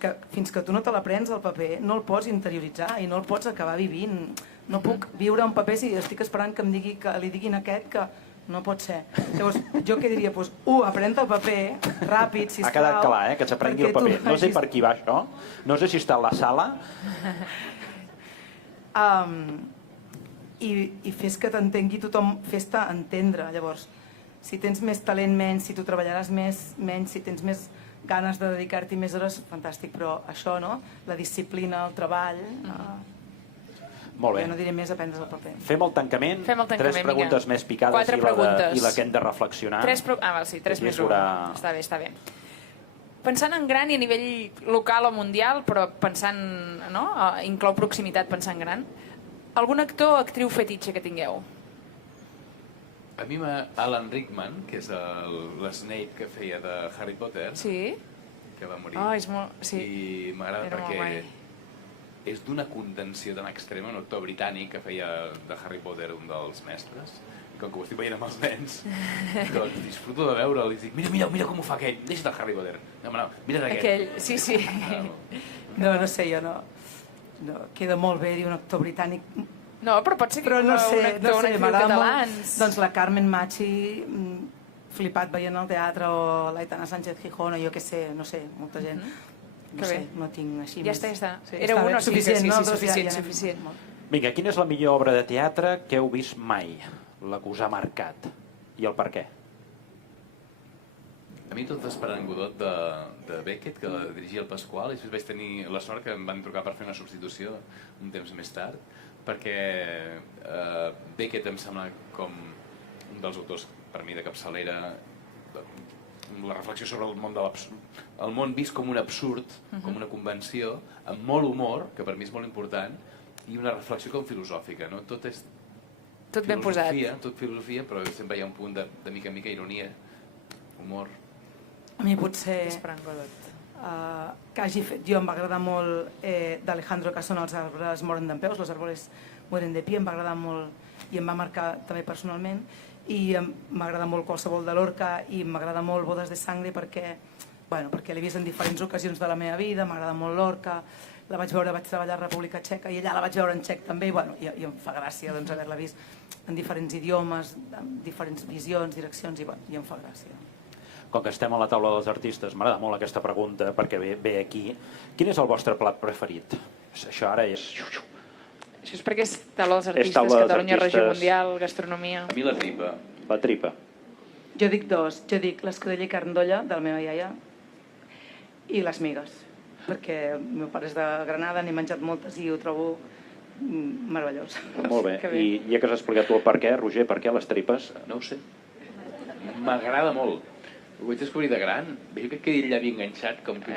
que fins que tu no te l'aprens el paper no el pots interioritzar i no el pots acabar vivint. No puc viure un paper si estic esperant que li diguin aquest que no pot ser. Llavors, jo què diria? Doncs, aprèn el paper, ràpid, sisplau. Ha quedat clar, que s'aprengui el paper. No sé per qui va això, no sé si està a la sala. I fes que t'entengui tothom, fes-te entendre. Llavors, si tens més talent, menys, si tu treballaràs menys, si tens més ganes de dedicar-t'hi més hores, fantàstic, però això, no? La disciplina, el treball... Molt bé. Jo no diré més, aprendre's el paper. Fem el tancament. 3 preguntes més picades i la que hem de reflexionar. 3 més 1. Està bé. Pensant en gran i a nivell local o mundial, però pensant, no? Inclou proximitat pensant gran. Algun actor o actriu fetitxe que tingueu? A mi Alan Rickman, que és l'Snape que feia de Harry Potter, que va morir, i m'agrada perquè és d'una contenció tan extrema, un actor britànic que feia de Harry Potter un dels mestres, i com que ho estic veient amb els nens, doncs disfruto de veure'l i dic, mira com ho fa aquell, deixa't el Harry Potter, no, mira't aquest. Aquell, sí. No sé, jo no. Queda molt bé dir un actor britànic. No, però pot ser que un actor catalans. Doncs la Carmen Machi, flipat veient al teatre, o l'Aitana Sánchez Gijón, o jo què sé, no sé, molta gent. No sé, no tinc així més. Ja està. Era un o sí, suficient. Vinga, quina és la millor obra de teatre que heu vist mai? La que us ha marcat. I el per què? A mi tot Esperant Godot de Beckett, que la dirigia el Pasqual, i després vaig tenir la sort que em van trucar per fer una substitució un temps més tard, perquè Beckett em sembla com un dels autors, per mi, de capçalera, la reflexió sobre el món el món vist com un absurd, com una convenció, amb molt humor, que per mi és molt important, i una reflexió com filosòfica, no? Tot és ben posat. Tot filosofia, però sempre hi ha un punt de mica en mica ironia, humor. A mi potser Esperant Godot. Que hagi fet, jo em va agradar molt d'Alejandro Casona, Els arbres moren dempeus, Los árboles mueren de pie, em va agradar molt i em va marcar també personalment, i m'agrada molt Qualsevol de Lorca i m'agrada molt Bodes de Sangre perquè l'he vist en diferents ocasions de la meva vida, m'agrada molt Lorca, la vaig treballar a República Txeca i allà la vaig veure en txec també, i em fa gràcia haver-la vist en diferents idiomes, amb diferents visions, direccions, i em fa gràcia. Com que estem a la taula dels artistes, m'agrada molt aquesta pregunta perquè ve aquí. Quin és el vostre plat preferit? Això ara és... Això és perquè és taula dels artistes, Catalunya, Regió Mundial, Gastronomia... A mi la tripa. La tripa. Jo dic dos. Jo dic l'escudella i carn d'olla de la meva iaia i les migues, perquè el meu pare és de Granada, n'he menjat moltes i ho trobo meravellós. Molt bé. I ja que has explicat tu el per què, Roger, per què les tripes? No ho sé. M'agrada molt. Ho vaig descobrir de gran. Jo crec que ell l'havia enganxat com que...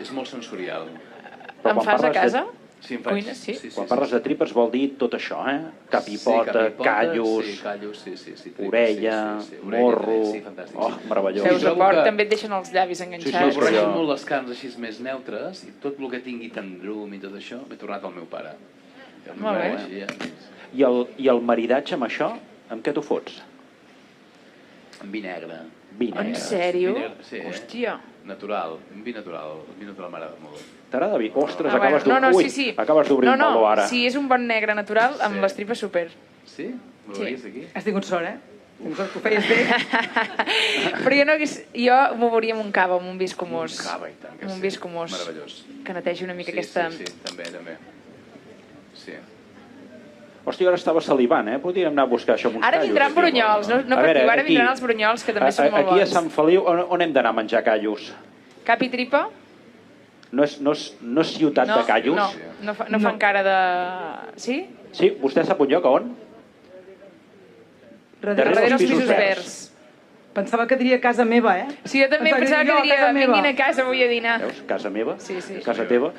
És molt sensorial. Em fas a casa? Sí, em faig. Cuines, sí. Quan parles de tripes vol dir tot això, Cap i pota, callos, orella, morro... Oh, meravellós. Peus de porc també et deixen els llavis enganxats. M'avorreixen molt les carns així més neutres i tot el que tingui tendrum i tot això m'he tornat al meu pare. Molt bé. I el maridatge amb això, amb què t'ho fots? Amb vi negre. En sèrio? Hòstia. Natural, un vi natural. El vi natural m'agrada molt. T'agrada vi? Ostres, acabes d'obrir un meló ara. Si és un bon negre natural, amb les tripes super. Sí? M'ho veies aquí? Has tingut sort, Tu feies bé. Però jo m'ho veuria amb un cava, amb un vi escumós. Un cava, i tant que sí. Un vi escumós. Meravellós. Que netegi una mica aquesta... Sí, també. Sí. Hòstia, ara estava salivant, Podríem anar a buscar això amb uns callos. Ara vindran brunyols, no patiu, ara vindran els brunyols, que també són molt bons. Aquí a Sant Feliu, on hem d'anar a menjar callos? Cap i tripa? No és ciutat de callos? No fan cara de... Sí? Sí, vostè sap un lloc on? Darrere dels pisos verds. Pensava que diria casa meva, Sí, jo també pensava que diria vinguin a casa avui a dinar. Veus? Casa meva? Sí. Casa teva?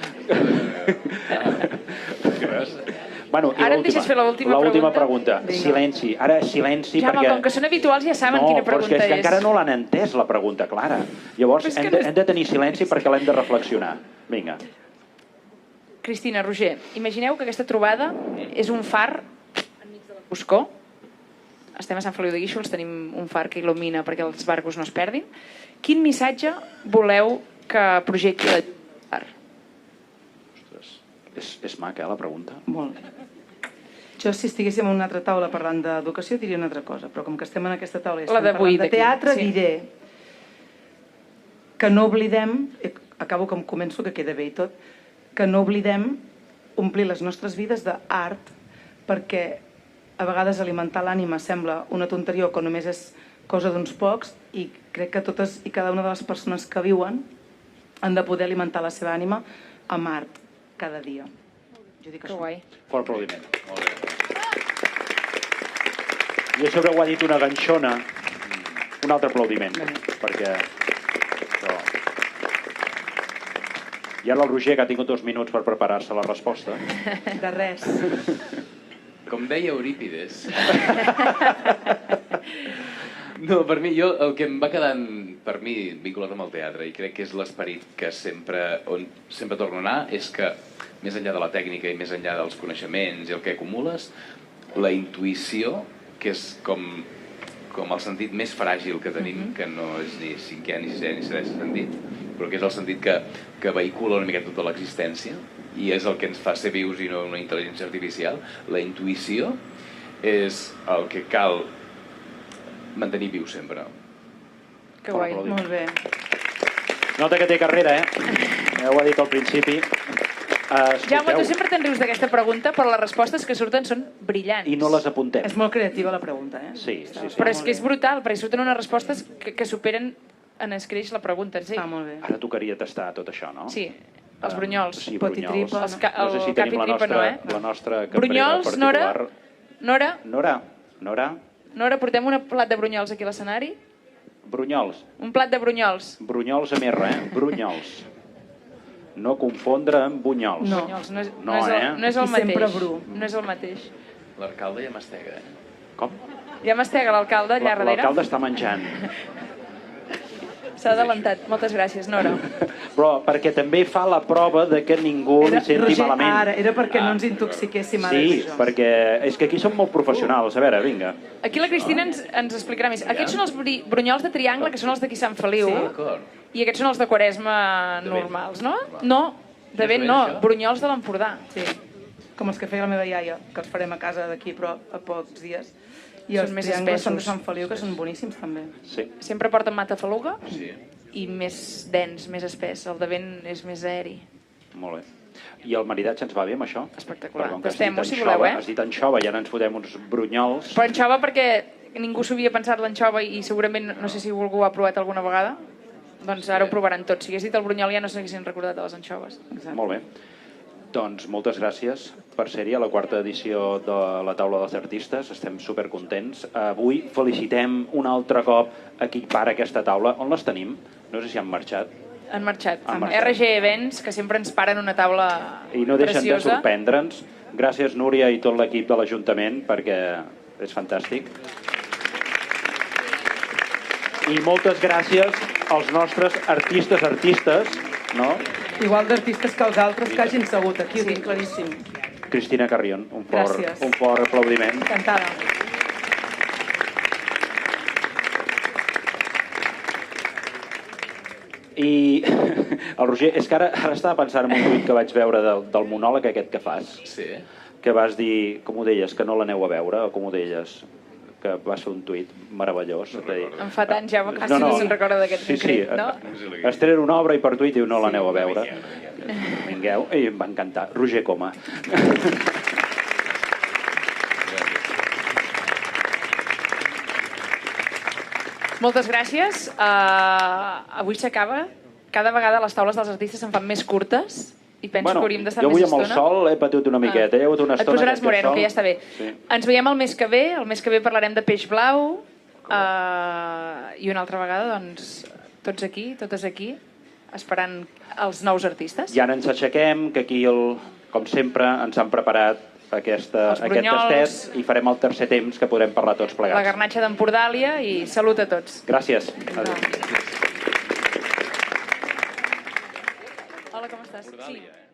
Bueno, ara em deixes fer l'última pregunta. Silenci. Ara silenci perquè... Jaume, com que són habituals ja saben quina pregunta és. No, però és que encara no l'han entès la pregunta clara. Llavors hem de tenir silenci perquè l'hem de reflexionar. Vinga. Cristina, Roger, imagineu que aquesta trobada és un far enmig de la foscor. Estem a Sant Feliu de Guíxols, tenim un far que il·lumina perquè els barcos no es perdin. Quin missatge voleu que projecti el far? És maca, la pregunta. Molt. Jo, si estiguéssim en una altra taula parlant d'educació, diria una altra cosa, però com que estem en aquesta taula i La estem d'avui, parlant de teatre, sí. diré que no oblidem, acabo com començo, que queda bé i tot, que no oblidem omplir les nostres vides d'art, perquè a vegades alimentar l'ànima sembla una tonteria o que només és cosa d'uns pocs, i crec que totes i cada una de les persones que viuen han de poder alimentar la seva ànima amb art cada dia. Jo dic Que això. guai. Fort aplaudiment. Molt bé. I a sobre ho ha dit una ganxona. Un altre aplaudiment, perquè... Això... I ara el Roger, que ha tingut 2 minuts per preparar-se la resposta. De res. Com deia Eurípides. No, per mi, el que em va quedant, per mi, vinculat amb el teatre, i crec que és l'esperit que on sempre torno a anar, és que, més enllà de la tècnica i més enllà dels coneixements i el que acumules, la intuïció, que és com el sentit més fràgil que tenim, que no és ni cinquè, ni sisè, ni setè sentit, però que és el sentit que vehicula una miqueta tota l'existència, i és el que ens fa ser vius i no una intel·ligència artificial. La intuïció és el que cal mantenir viu sempre. Que guai. Molt bé. Nota que té carrera, ho ha dit al principi. Jaume, tu sempre te'n rius d'aquesta pregunta, però les respostes que surten són brillants. I no les apuntem. És molt creativa la pregunta, Sí, sí, sí. Però és que és brutal, perquè surten unes respostes que superen en escreix la pregunta. Sí, Està molt bé. Ara tocaria tastar tot això, no? sí. Els brunyols. Sí, Potitripa. brunyols. El No sé si cap i tenim tripa no, la nostra cambrera Brunyols, particular. Nora? Nora? Nora, portem un plat de brunyols aquí a l'escenari? Brunyols. Un plat de brunyols. Brunyols amb R, Brunyols. No confondre amb bunyols. No. Brunyols, no és No, el I sempre mateix. bru. No és el mateix. L'alcalde ja mastega, Com? Ja mastega l'alcalde allà darrere. L'alcalde està menjant. S'ha adelantat. Moltes gràcies, Nora. Però perquè també fa la prova de que ningú li senti Roger, malament. ara, era perquè no ens intoxiquéssim ara. Sí, tu i jo. perquè és que aquí som molt professionals. A veure, vinga. Aquí la Cristina ens explicarà més. Aquests són els brunyols de triangle, que són els d'aquí Sant Feliu. Sí, d'acord. I aquests són els de Quaresma De vent. normals, no? No, de vent no. això? Brunyols de l'Empordà. Sí. Com els que feia la meva iaia, que els farem a casa d'aquí, però a pocs dies. I els Són més triangles són de espessos. Sant Feliu, que són boníssims també. Sí. Sempre porten matafaluga Sí. i més dens, més espès. El de vent és més aeri. Molt bé. I el maridatge ens va bé amb això? Espectacular. Perquè com que has Tastem-ho, dit si anxova, voleu, eh? Has dit anxova i ara ens fotem uns brunyols. Però anxova perquè ningú s'havia pensat l'anxova i segurament, no sé si algú ho ha provat alguna vegada, doncs ara ho provaran tots. Si hagués dit el brunyol ja no s'haguessin recordat de les anxoves. Exacte. Molt bé. Doncs moltes gràcies per ser-hi a la 4ª edició de la Taula dels Artistes. Estem supercontents. Avui felicitem un altre cop a qui para aquesta taula. On les tenim? No sé si han marxat. Han marxat. Han marxat. RG Events, que sempre ens paren una taula I no deixen preciosa. de sorprendre'ns. Gràcies, Núria, i tot l'equip de l'Ajuntament, perquè és fantàstic. I moltes gràcies als nostres artistes, no? Igual d'artistes que els altres que hagin segut aquí, ho tinc claríssim. Cristina Carrion, un Gràcies. fort aplaudiment. Encantada. I el Roger, és que ara estava pensant en un tuit que vaig veure del monòleg aquest que fas, Sí. que vas dir, com ho deies, que no l'aneu a veure, o com ho deies, que vas fer un tuit meravellós. No És a dir, recordo. Em fa tant, Jaume, que quasi no se'n recorda d'aquest concret, no? Estrenen una obra i per tuit diu no l'aneu a veure. Vingueu, i em va encantar. Roger Coma. Moltes gràcies. Avui s'acaba. Cada vegada les taules dels artistes se'n fan més curtes i penso que hauríem d'estar jo més avui estona. amb el sol he patit una miqueta, he hagut una Et estona... posaràs moreno, que ja està bé. Sí. Ens veiem el mes que ve. El mes que ve parlarem de peix blau. I una altra vegada, doncs, tots aquí, totes aquí, esperant els nous artistes. I ara ens aixequem, que aquí, com sempre, ens han preparat aquest brunyols, tastet i farem el tercer temps que podrem parlar tots plegats. La garnatxa d'Empordàlia i salut a tots. Gràcies. Adéu. Hola, com estàs? Empordàlia, eh?